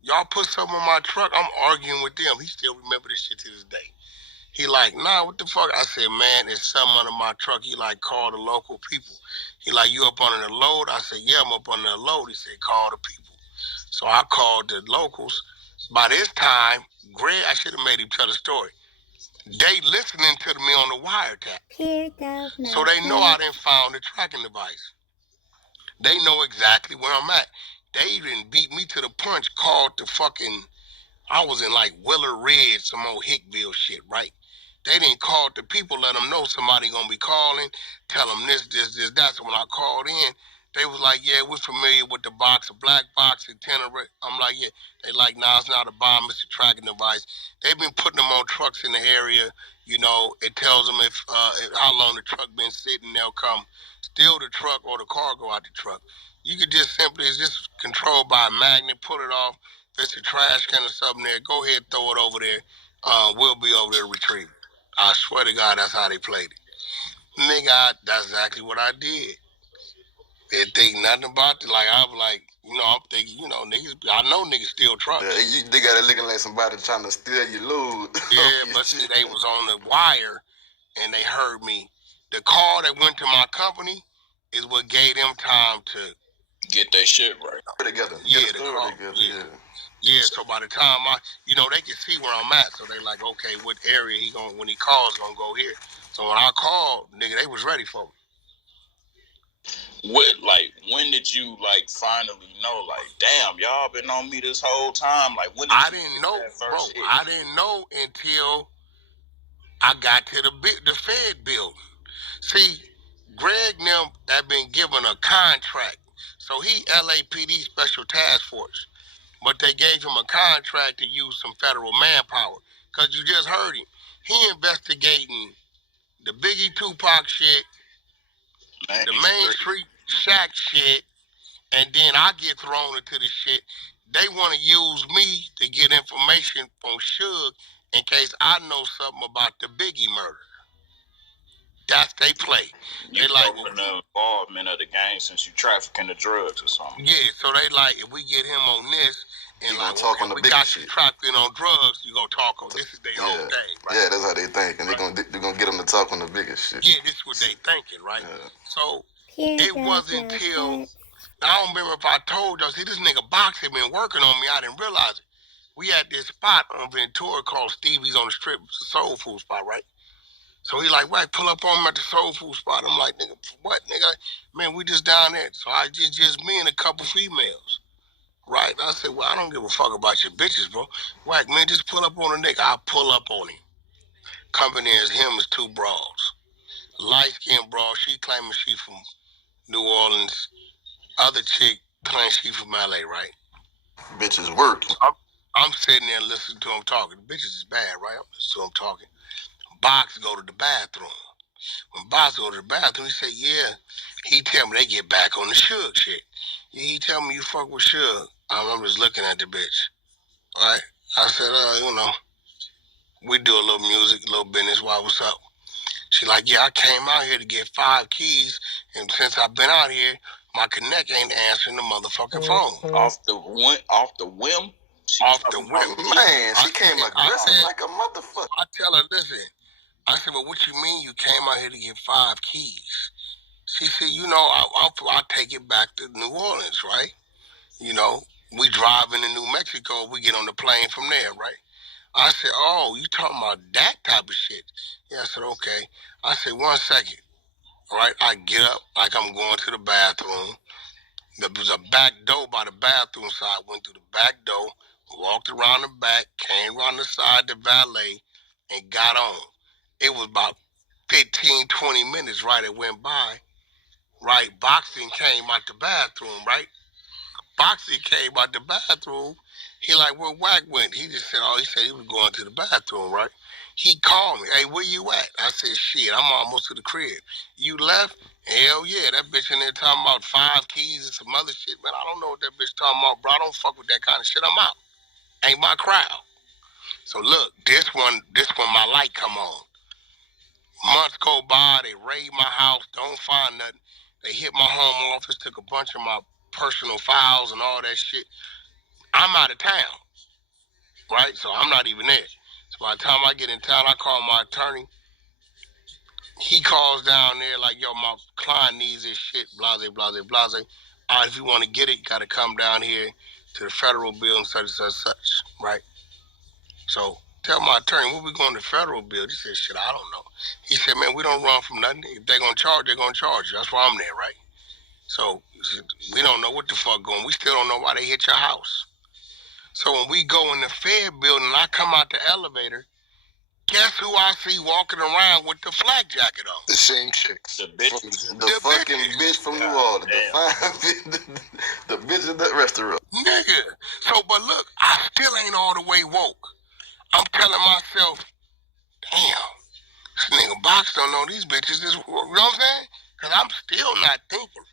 y'all put something on my truck, I'm arguing with them. He still remember this shit to this day. He like, nah, what the fuck? I said, man, there's something under my truck. He like, call the local people. He like, you up under the load? I said, yeah, I'm up under the load. He said, call the people. So I called the locals. By this time, Greg, I should have made him tell the story. They listening to me on the wiretap. So they know I done found the tracking device. They know exactly where I'm at. They even beat me to the punch, called the fucking, I was in like Willer Ridge, some old Hickville shit, right? They didn't call the people, let them know somebody gonna be calling, tell them this, that. So when I called in, they was like, yeah, we're familiar with the box, a black box, antenna. I'm like, yeah. They like, nah, it's not a bomb, it's a tracking device. They've been putting them on trucks in the area. You know, it tells them if how long the truck been sitting, they'll come steal the truck or the cargo out the truck. You could just simply, it's just controlled by a magnet, pull it off. If it's a trash can or something there, go ahead, throw it over there. We'll be over there to retrieve it. I swear to God, that's how they played it. Nigga, that's exactly what I did. They think nothing about it. Like, I was like, you know, I'm thinking, you know, niggas, I know niggas steal trucks. Yeah, they got it looking like somebody trying to steal your load. Yeah, but see, they was on the wire, and they heard me. The call that went to my company is what gave them time to get their shit right. Together. Yeah, the call. Together. Yeah. Yeah, so by the time they can see where I'm at, so they like, okay, what area he going when he calls gonna go here. So when I called, nigga, they was ready for me. When did you finally know? Damn, y'all been on me this whole time. When did I didn't know, bro. I didn't know until I got to the Fed building. See, Greg and them had been given a contract, so he LAPD Special Task Force, but they gave him a contract to use some federal manpower. Cause you just heard him. He investigating the Biggie Tupac shit, the Main Street Shack shit, and then I get thrown into the shit. They want to use me to get information from Suge in case I know something about the Biggie murder. That's they play. You from the involvement of the gang since you trafficking the drugs or something. Yeah, so they like, if we get him on this, and talk on the we bigger got shit. You trafficking on drugs, you gonna talk on this is their whole thing, right? Yeah, that's how they think, and they're gonna get them to talk on the biggest shit. Yeah, this is what they thinking, right? Yeah. So it wasn't until I don't remember if I told y'all. See, this nigga Box had been working on me. I didn't realize it. We had this spot on Ventura called Stevie's on the Strip. It's a soul food spot, right? So he like, Wack, pull up on me at the soul food spot. I'm like, nigga, what, nigga? Man, we just down there. So I just me and a couple females, right? I said, well, I don't give a fuck about your bitches, bro. Wack, man, just pull up on a nigga. I'll pull up on him. Company is him is two broads. Light-skinned broad. She claiming she from New Orleans. Other chick claiming she from LA, right? Bitches work. I'm sitting there listening to him talking. The bitches is bad, right? I'm listening to him talking. Box go to the bathroom. When Box go to the bathroom, he said, yeah. He tell me they get back on the Suge shit. Yeah, he tell me you fuck with Suge. I'm just looking at the bitch. Right? I said, we do a little music, a little business. Why, what's up? She like, yeah, I came out here to get 5 keys, and since I've been out here, my connect ain't answering the motherfucking phone. Off the whim? Off the whim. Man, she came aggressive like a motherfucker. I tell her, listen. I said, well, what you mean you came out here to get 5 keys? She said, I'll take it back to New Orleans, right? We drive into New Mexico. We get on the plane from there, right? I said, oh, you talking about that type of shit? Yeah, I said, okay. I said, 1 second. All right, I get up like I'm going to the bathroom. There was a back door by the bathroom, so I went through the back door, walked around the back, came around the side to valet, and got on. It was about 15, 20 minutes, right? It went by, right? Boxing came out the bathroom, right? Boxing came out the bathroom. He like, where Wack went? He just said, he said he was going to the bathroom, right? He called me. Hey, where you at? I said, shit, I'm almost to the crib. You left? Hell yeah, that bitch in there talking about 5 keys and some other shit. Man, I don't know what that bitch talking about, bro. I don't fuck with that kind of shit. I'm out. Ain't my crowd. So look, this one my light come on. Months go by, they raid my house, don't find nothing. They hit my home office, took a bunch of my personal files and all that shit. I'm out of town, right? So I'm not even there. So by the time I get in town, I call my attorney. He calls down there like, yo, my client needs this shit, blase, blase, blase. All right, if you want to get it, you got to come down here to the federal building, such and such, right? So tell my attorney, when we going to federal building? He said, shit, I don't know. He said, man, we don't run from nothing. If they're going to charge, they're going to charge you. That's why I'm there, right? So we don't know what the fuck going. We still don't know why they hit your house. So when we go in the Fed building, I come out the elevator, guess who I see walking around with the flak jacket on? The same chicks. The bitches. The fucking bitch from New Orleans. The bitch in the restaurant. Nigga. So, but look, I still ain't all the way woke. I'm telling myself, damn, this nigga Box don't know these bitches. You know what I'm saying? Because I'm still not thinking.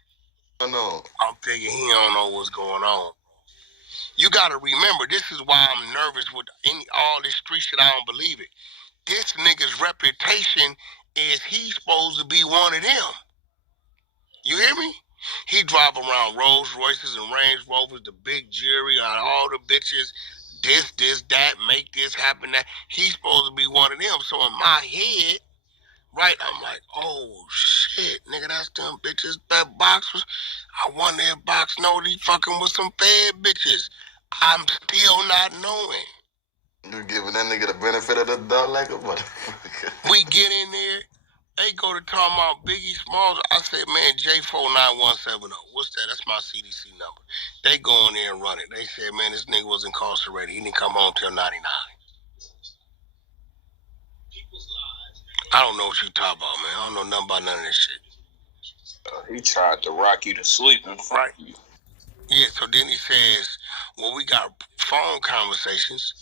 I know. I'm thinking he don't know what's going on. You got to remember, this is why I'm nervous with all this street shit. I don't believe it. This nigga's reputation is he's supposed to be one of them. You hear me? He drive around Rolls Royces and Range Rovers, the big jury, on all the bitches, this, that, make this happen, that. He's supposed to be one of them. So in my head, right, I'm like, oh shit, nigga, that's them bitches that Box was. I wonder if Box know he fucking with some Fed bitches. I'm still not knowing. You giving that nigga the benefit of the doubt like a motherfucker. We get in there. They go to talk about Biggie Smalls. I said, man, J49170. What's that? That's my CDC number. They go in there and run it. They said, man, this nigga was incarcerated. He didn't come home till 99. I don't know what you talking about, man. I don't know nothing about none of this shit. He tried to rock you to sleep in front of you. Yeah, so then he says, well, we got phone conversations,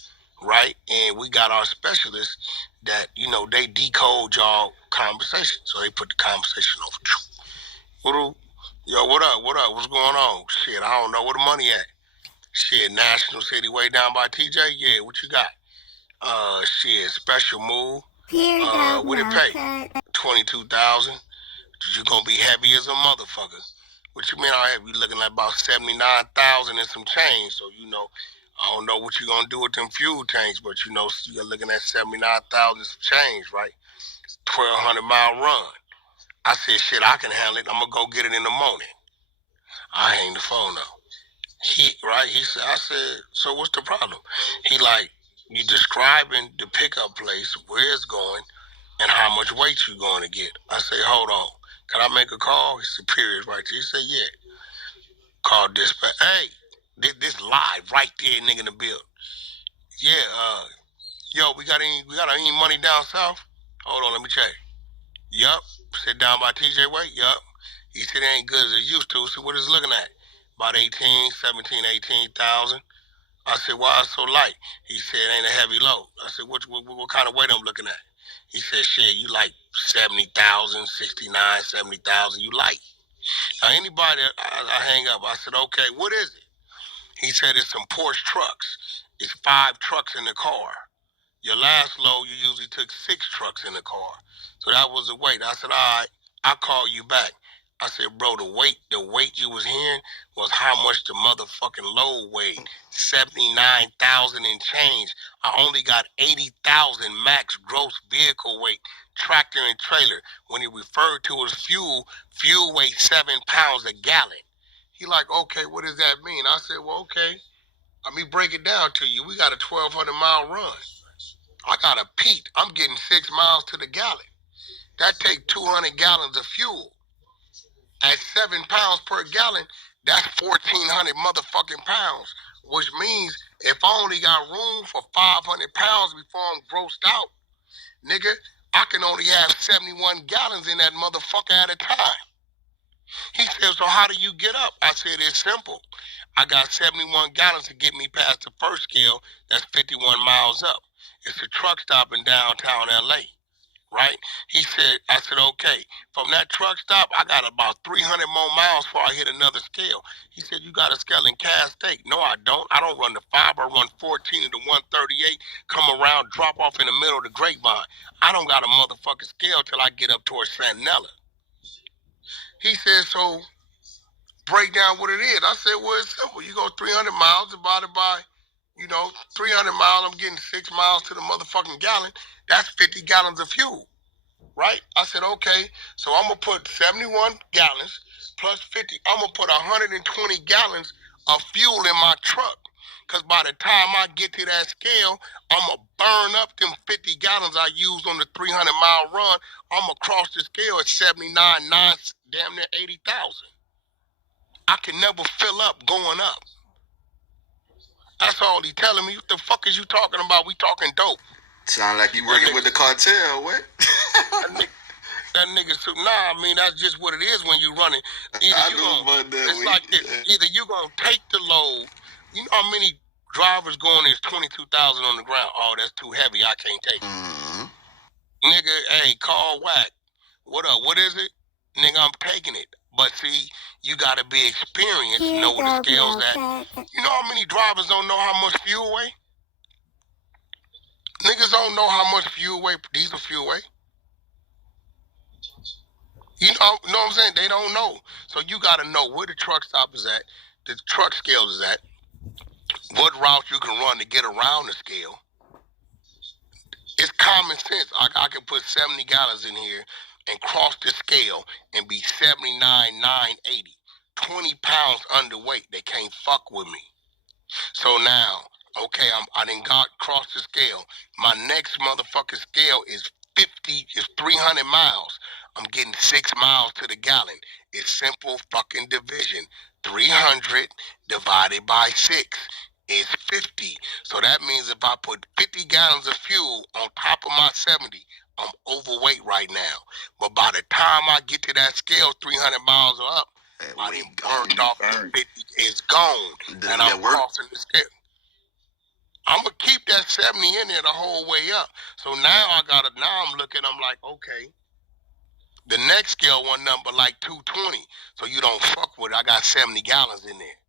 right? And we got our specialists that, you know, they decode y'all conversation. So they put the conversation over. What up? What's going on? Shit, I don't know. Where the money at? Shit, National City way down by TJ? Yeah, what you got? Shit, special move. What it pay? 22,000. You gonna be heavy as a motherfucker. What you mean I have you looking like about 79,000 and some change? So, you know, I don't know what you gonna do with them fuel tanks, but you know, you're looking at 79,000 and some change, right? 1,200-mile run. I said, shit, I can handle it. I'm gonna go get it in the morning. I hang the phone up. He said, I said, so what's the problem? He like, you describing the pickup place, where it's going, and how much weight you going to get. I say, hold on. Can I make a call? His superior's right there. He said, yeah. Call dispatch. Hey, this live right there, nigga, in the building. Yeah, yo, we got any money down south? Hold on, let me check. Yup. Sit down by TJ Way? Yup. He said it ain't good as it used to. So what is it looking at? About 18,000. I said, why it's so light? He said, it ain't a heavy load. I said, what kind of weight I'm looking at? He said, shit, you like 70,000, 69, 70,000. You light. Now, anybody, I hang up. I said, okay, what is it? He said, it's some Porsche trucks. It's 5 trucks in the car. Your last load, you usually took 6 trucks in the car. So that was the weight. I said, all right, I'll call you back. I said, bro, the weight you was hearing was how much the motherfucking load weighed. 79,000 and change. I only got 80,000 max gross vehicle weight, tractor and trailer. When he referred to as fuel weighs 7 pounds a gallon. He like, okay, what does that mean? I said, well, okay, let me break it down to you. We got a 1,200-mile run. I got a Pete. I'm getting 6 miles to the gallon. That take 200 gallons of fuel. At 7 pounds per gallon, that's 1,400 motherfucking pounds, which means if I only got room for 500 pounds before I'm grossed out, nigga, I can only have 71 gallons in that motherfucker at a time. He said, so how do you get up? I said, it's simple. I got 71 gallons to get me past the first scale. That's 51 miles up. It's a truck stop in downtown LA. Right? He said, I said, okay. From that truck stop, I got about 300 more miles before I hit another scale. He said, you got a scale in Cass State. No, I don't. I don't run the 5. I run 14 to 138, come around, drop off in the middle of the grapevine. I don't got a motherfucking scale till I get up towards Santinella. He said, so break down what it is. I said, well, it's simple. You go 300 miles divided by, 300 miles, I'm getting 6 miles to the motherfucking gallon. That's 50 gallons of fuel, right? I said, okay, so I'm going to put 71 gallons plus 50. I'm going to put 120 gallons of fuel in my truck, because by the time I get to that scale, I'm going to burn up them 50 gallons I used on the 300-mile run. I'm going to cross the scale at 79.9, damn near 80,000. I can never fill up going up. That's all he telling me. What the fuck is you talking about? We talking dope. Sound like you working with the cartel, what? that nigga, nah, I mean, that's just what it is when you running. It's like this. Either you gonna take the load. You know how many drivers going is 22,000 on the ground? Oh, that's too heavy. I can't take it. Mm-hmm. Nigga, hey, call Wack. What up? What is it? Nigga, I'm taking it. But see, you gotta be experienced, know where the scale's at. You know how many drivers don't know how much fuel weigh? Niggas don't know how much fuel weigh, diesel fuel weigh. You know what I'm saying? They don't know. So you gotta know where the truck stop is at, the truck scale is at, what route you can run to get around the scale. It's common sense. I can put 70 gallons in here and cross the scale and be 79,980. 20 pounds underweight. They can't fuck with me. So now, okay, I done got across the scale. My next motherfucking scale is 300 miles. I'm getting 6 miles to the gallon. It's simple fucking division. 300 divided by 6 is 50. So that means if I put 50 gallons of fuel on top of my 70, I'm overweight right now. But by the time I get to that scale, 300 miles are up, I done burnt off the 50. It's gone. And I'm crossing the scale. I'm going to keep that 70 in there the whole way up. So now I'm looking, I'm like, okay, the next scale one number like 220. So you don't fuck with it. I got 70 gallons in there.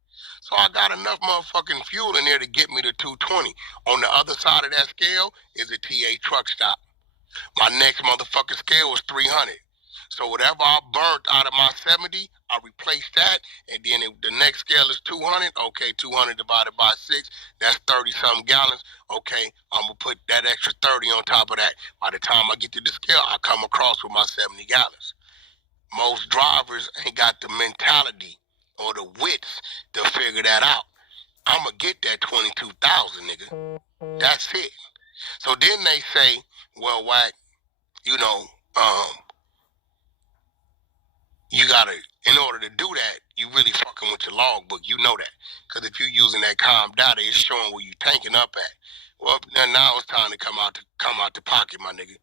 So I got enough motherfucking fuel in there to get me to 220. On the other side of that scale is a TA truck stop. My next motherfucking scale was 300. So whatever I burnt out of my 70, I replaced that, and then the next scale is 200. Okay, 200 divided by 6, that's 30-something gallons. Okay, I'm going to put that extra 30 on top of that. By the time I get to the scale, I come across with my 70 gallons. Most drivers ain't got the mentality or the wits to figure that out. I'm going to get that 22,000, nigga. That's it. So then they say, well, Wack, you know, you gotta, in order to do that, you really fucking with your logbook. You know that. Because if you're using that calm data, it's showing where you tanking up at. Well, now it's time to come out the pocket, my nigga.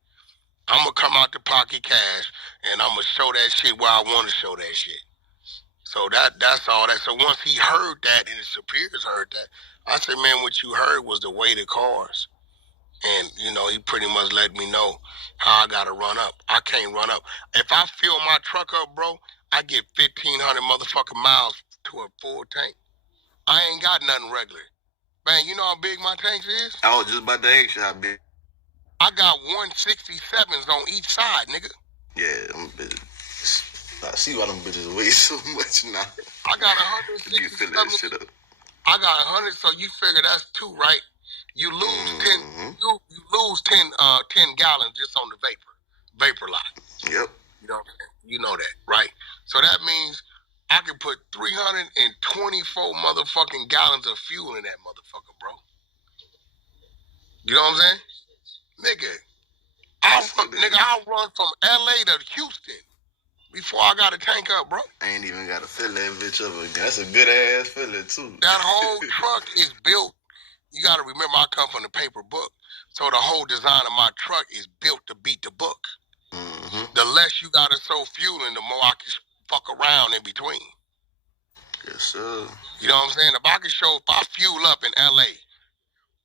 I'm going to come out the pocket cash, and I'm going to show that shit where I want to show that shit. So that's all that. So once he heard that, and his superiors heard that, I said, man, what you heard was the weight of cars. And, you know, he pretty much let me know how I got to run up. I can't run up. If I fill my truck up, bro, I get 1,500 motherfucking miles to a full tank. I ain't got nothing regular. Man, you know how big my tanks is? I was just about to ask you how big. I got 167s on each side, nigga. Yeah, them bitches. I see why them bitches weigh so much now. I got 167. You fill that shit up. I got 100, so you figure that's 2, right? You lose 10. You lose 10 gallons just on the vapor lot. Yep. You know what I'm saying? You know that, right? So that means I can put 324 motherfucking gallons of fuel in that motherfucker, bro. You know what I'm saying? Nigga, I'll run from LA to Houston before I got to tank up, bro. I ain't even got to fill that bitch up again. That's a good ass filler too. That whole truck is built. You got to remember, I come from the paper book. So the whole design of my truck is built to beat the book. The less you got to sow fuel in, the more I can fuck around in between. Yes, sir. You know what I'm saying? If I fuel up in LA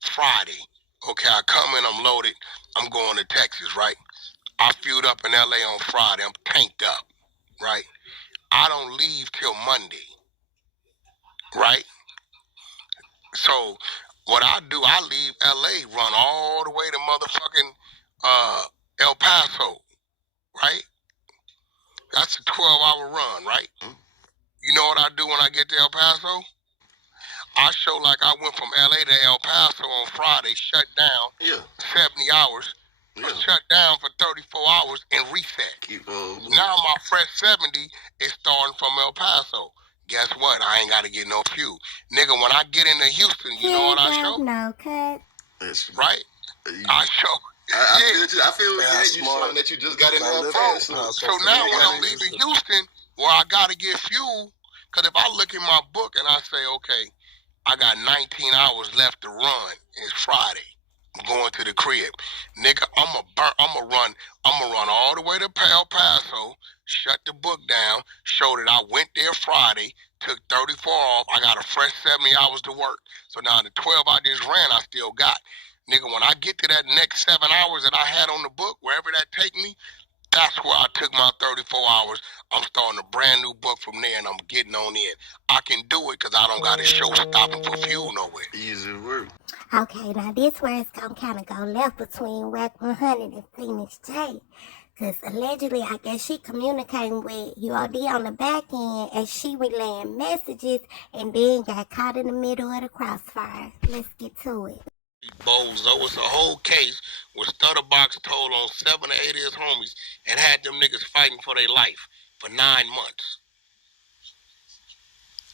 Friday, okay, I come in, I'm loaded, I'm going to Texas, right? I fueled up in LA on Friday, I'm tanked up, right? I don't leave till Monday, right? So what I do, I leave LA, run all the way to motherfucking El Paso, right? That's a 12-hour run, right? You know what I do when I get to El Paso? I show like I went from LA to El Paso on Friday, shut down 70 hours, shut down for 34 hours and reset. Now my fresh 70 is starting from El Paso. Guess what? I ain't got to get no fuel. Nigga, when I get into Houston, you know what I show? No, Cutz. Right? I show. I feel you showing that you just got in El Paso. So now when I'm leaving Houston, where I got to get fuel, because if I look in my book and I say, okay, I got 19 hours left to run. It's Friday. I'm going to the crib. Nigga, I'ma run all the way to El Paso, shut the book down, show that I went there Friday, took 34 off. I got a fresh 70 hours to work. So now the 12 I just ran, I still got. Nigga, when I get to that next 7 hours that I had on the book, wherever that take me, that's where I took my 34 hours. I'm starting a brand new book from there, and I'm getting on in. I can do it because I don't got to show stopping for fuel nowhere. Easy work. Okay, now this where it's going to kind of go left between Wack 100 and Phoenix J. Because allegedly, I guess she communicating with UOD on the back end, and she relaying messages, and then got caught in the middle of the crossfire. Let's get to it. Bozo, it's a whole case where Stutterbox told on 7 or 8 of his homies and had them niggas fighting for their life for 9 months.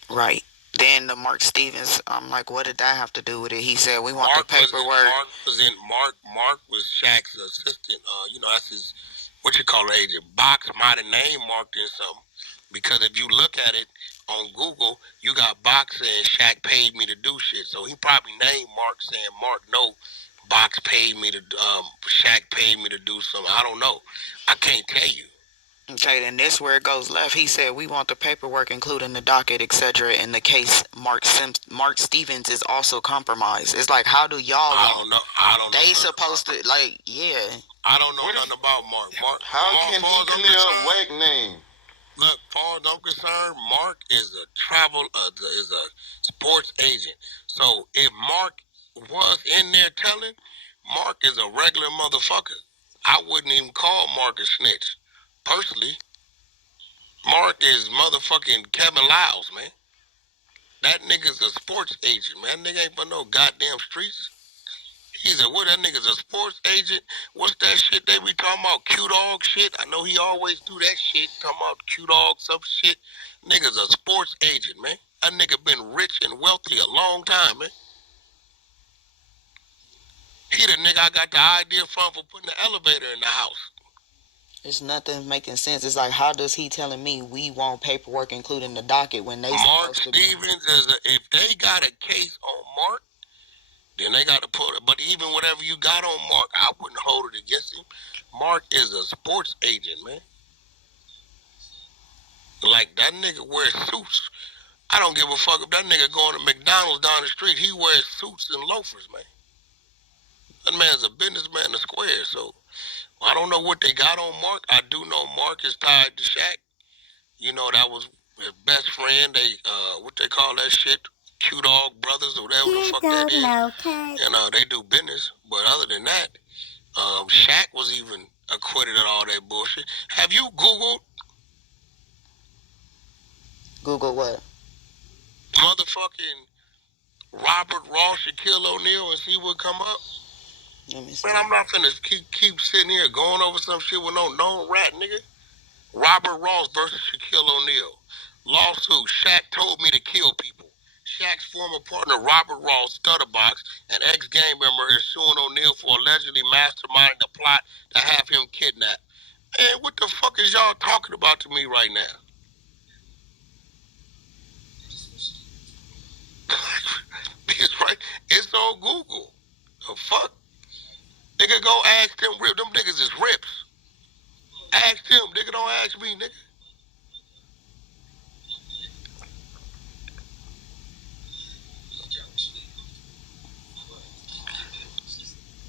Right. Then the Mark Stevens, I'm like, what did that have to do with it? He said, we want Mark the paperwork. Mark was Shaq's assistant. That's his, what you call it, agent. Box might have named Mark in something. Because if you look at it on Google, you got Box saying Shaq paid me to do shit. So he probably named Mark saying, Mark, no, Box paid me to, Shaq paid me to do something. I don't know. I can't tell you. Okay, then this where it goes left. He said, we want the paperwork, including the docket, etc. In the case, Mark Stevens is also compromised. It's like, how do y'all I don't know. They supposed to, like, yeah. I don't know nothing about Mark. How can he clear a Wack name? Look, far as I'm concerned, Mark is a is a sports agent. So if Mark was in there telling, Mark is a regular motherfucker. I wouldn't even call Mark a snitch. Personally, Mark is motherfucking Kevin Lyles, man. That nigga's a sports agent, man. That nigga ain't for no goddamn streets. He's that nigga's a sports agent. What's that shit they be talking about? Q-Dog shit? I know he always do that shit. Talking about Q-Dog, some shit. Nigga's a sports agent, man. That nigga been rich and wealthy a long time, man. He the nigga I got the idea from for putting the elevator in the house. It's nothing making sense. It's like, how does he telling me we want paperwork, including the docket, when they Mark supposed to Stevens if they got a case on Mark, then they got to put it. But even whatever you got on Mark, I wouldn't hold it against him. Mark is a sports agent, man. Like, that nigga wears suits. I don't give a fuck if that nigga going to McDonald's down the street. He wears suits and loafers, man. That man's a businessman in the square, so I don't know what they got on Mark. I do know Mark is tied to Shaq. You know, that was his best friend. They, what they call that shit? Q-Dog Brothers or whatever the fuck that is. And they do business. But other than that, Shaq was even acquitted of all that bullshit. Have you Googled? Google what? Motherfucking Robert Ross, Shaquille O'Neal, and see what come up? Let me see. Man, I'm not finna keep sitting here going over some shit with no known rat, nigga. Robert Ross versus Shaquille O'Neal. Lawsuit, Shaq told me to kill people. Shaq's former partner, Robert Ross, Stutterbox, an ex-gang member, is suing O'Neal for allegedly masterminding the plot to have him kidnapped. Man, what the fuck is y'all talking about to me right now? It's right. It's on Google. The fuck? Nigga, go ask them. Them niggas is rips. Ask them. Nigga, don't ask me, nigga.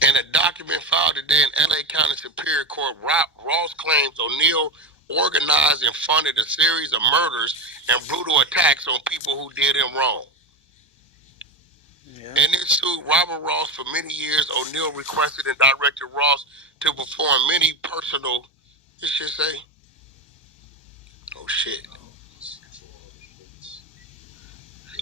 In a document filed today in L.A. County Superior Court, Ross claims O'Neal organized and funded a series of murders and brutal attacks on people who did him wrong. Yeah. In this suit, Robert Ross, for many years, O'Neal requested and directed Ross to perform many personal, this shit say? Oh shit.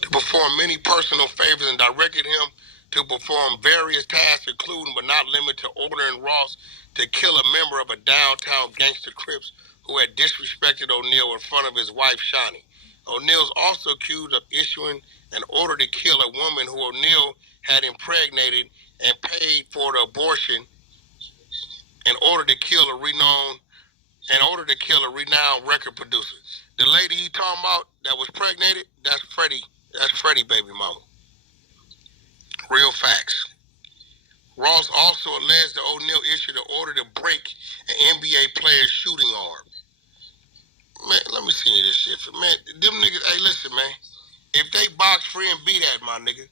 To perform many personal favors and directed him to perform various tasks, including but not limited to ordering Ross to kill a member of a downtown gangster Crips who had disrespected O'Neal in front of his wife, Shani. O'Neal's also accused of issuing an order to kill a woman who O'Neal had impregnated and paid for the abortion in order to kill a renowned record producer. The lady he talking about that was pregnated, that's Freddie baby mama. Real facts. Ross also alleged that O'Neal issued an order to break an NBA player's shooting arm. Man, let me see this shit. Man, them niggas, hey, listen, man. If they box free and beat that, my nigga,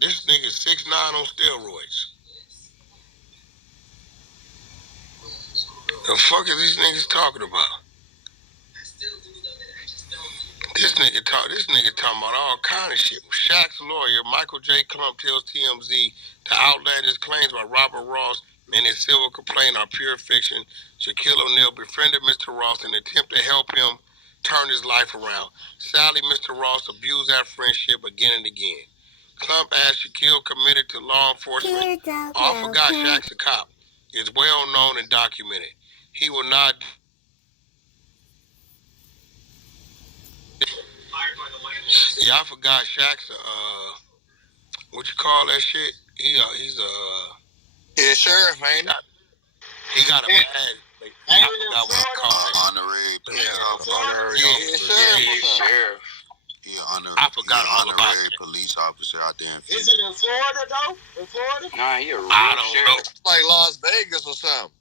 this nigga's 6'9" on steroids. The fuck is these niggas talking about? This nigga talking about all kind of shit. Shaq's lawyer, Michael J. Klump, tells TMZ to outlandish claims by Robert Ross in his civil complaint are pure fiction. Shaquille O'Neal befriended Mr. Ross in an attempt to help him turn his life around. Sadly, Mr. Ross abused that friendship again and again. Klump asked Shaquille committed to law enforcement. I forgot Shaq's a cop. It's well known and documented. He will not... Yeah, I forgot Shaq's what you call that shit? He's sheriff, ain't he got a bad. I forgot what it's called. Honorary sheriff. I forgot all about honorary police officer out there in Phoenix. Is it in Florida though? In Florida? Nah, he a real I don't know. Like Las Vegas or something.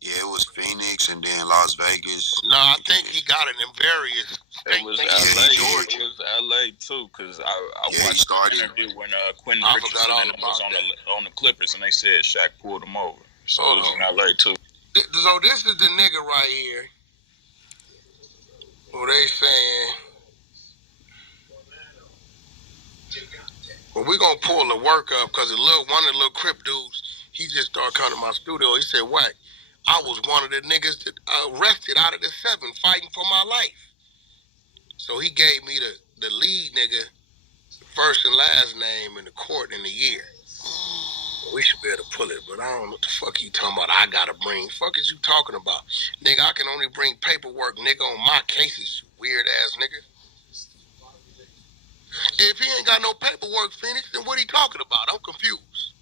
Yeah, it was Phoenix and then Las Vegas. No, I think he got it in various states. It was I think LA. Georgia. It was LA too, because I Yeah, he watched started. the interview when Quentin I Richardson forgot all and them was about on the Clippers, and they said Shaq pulled him over. So it was in LA too. So this is the nigga right here. Who they saying? Well, we gonna pull the work up because one of the little Crip dudes, he just started coming to my studio. He said, Wack, I was one of the niggas that arrested out of the 7 fighting for my life. So he gave me the lead nigga, first and last name in the court in the year. We should be able to pull it, but I don't know what the fuck he talking about. I gotta bring. Fuck is you talking about? Nigga, I can only bring paperwork, nigga, on my cases, you weird ass nigga. If he ain't got no paperwork, Phoenix, then what he talking about? I'm confused.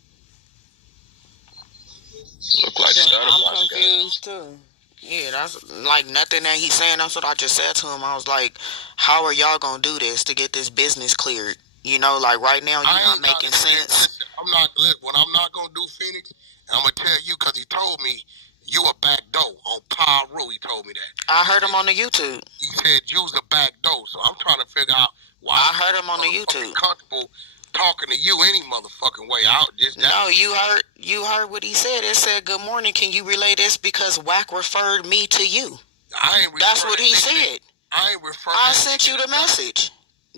Look like I'm confused too. Yeah, that's like nothing that he's saying. That's what I just said to him. I was like, how are y'all gonna do this to get this business cleared? You know, like right now you're not making sense. What I'm not gonna do, Phoenix, I'm gonna tell you because he told me you a back door on Pyro. He told me that. I heard him on the YouTube. He said you's a back door, so I'm trying to figure out why. I heard him on the YouTube. Comfortable talking to you any motherfucking way out. No, you heard what he said. It said, "Good morning. Can you relay this because Wack referred me to you?" That's what he said. I ain't referring. I sent you the message.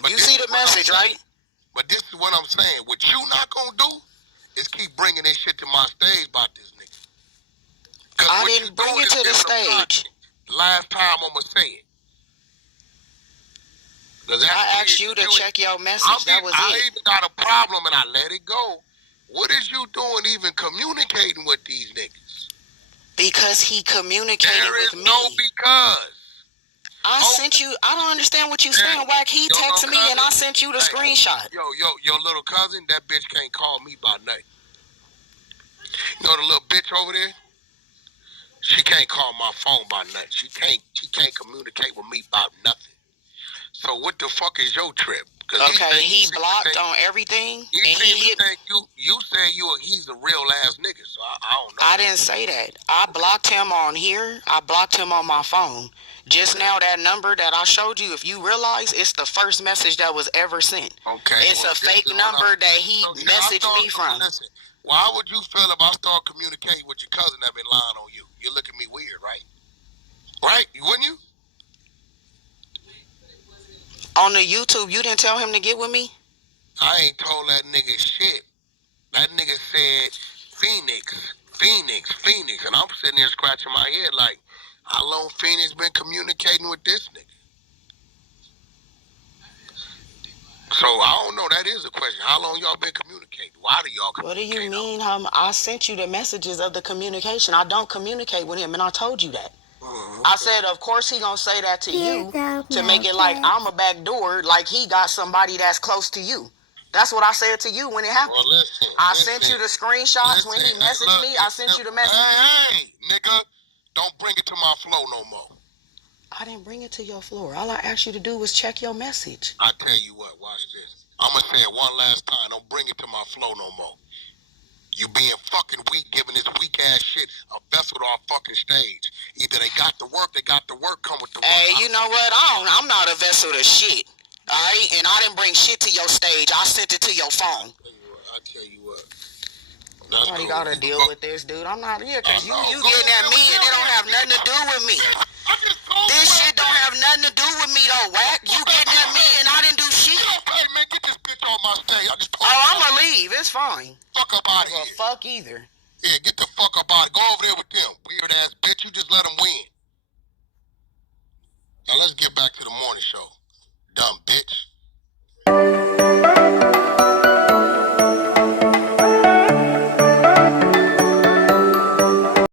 You see the message, right? But this is what I'm saying. What you not gonna do is keep bringing that shit to my stage about this nigga. I didn't bring it to the stage. Last time I'ma say it. I asked you to check your message. That was I it. even got a problem and I let it go. What is you doing even communicating with these niggas? Because he communicated with me. There is no because. I sent you. I don't understand what you saying, Wack. He texted me and I sent you the screenshot. Your little cousin, that bitch can't call me by night. You know the little bitch over there? She can't call my phone by night. She can't communicate with me about nothing. So what the fuck is your trip? Okay, he blocked on everything. You said he's a real ass nigga, so I don't know. I didn't say that. I blocked him on here. I blocked him on my phone. Just now, that number that I showed you, if you realize, it's the first message that was ever sent. Okay. It's a fake number that he messaged me from. Listen, why would you feel if I start communicating with your cousin that been lying on you? You look at me weird, right? Right? Wouldn't you? On the YouTube, you didn't tell him to get with me? I ain't told that nigga shit. That nigga said Phoenix. And I'm sitting there scratching my head like, how long Phoenix been communicating with this nigga? So I don't know. That is a question. How long y'all been communicating? Why do y'all communicate? What do you mean? I sent you the messages of the communication. I don't communicate with him, and I told you that. I said, of course he gonna say that to you to make it like I'm a back door, like he got somebody that's close to you. That's what I said to you when it happened. Well, listen, I sent you the screenshots when he messaged me. I sent you the message. Hey, nigga, don't bring it to my flow no more. I didn't bring it to your floor. All I asked you to do was check your message. I tell you what, watch this. I'm gonna say it one last time. Don't bring it to my flow no more. You being fucking weak, giving this weak ass shit a vessel to our fucking stage. Either they got the work, come with the work. Hey, you know what? I'm not a vessel to shit. Alright? And I didn't bring shit to your stage. I sent it to your phone. I tell you what. Nobody gotta deal with this, dude. I'm not here because you getting at me and it don't have nothing to do with me. This shit don't have nothing to do with me though, Wack. You getting at me and I didn't do shit. Hey man, get this bitch on my stage. I'ma leave. It's fine. Fuck up out of here. Fuck either. Yeah, get the fuck up out of here. Go over there with them. Weird ass bitch. You just let them win. Now let's get back to the morning show. Dumb bitch.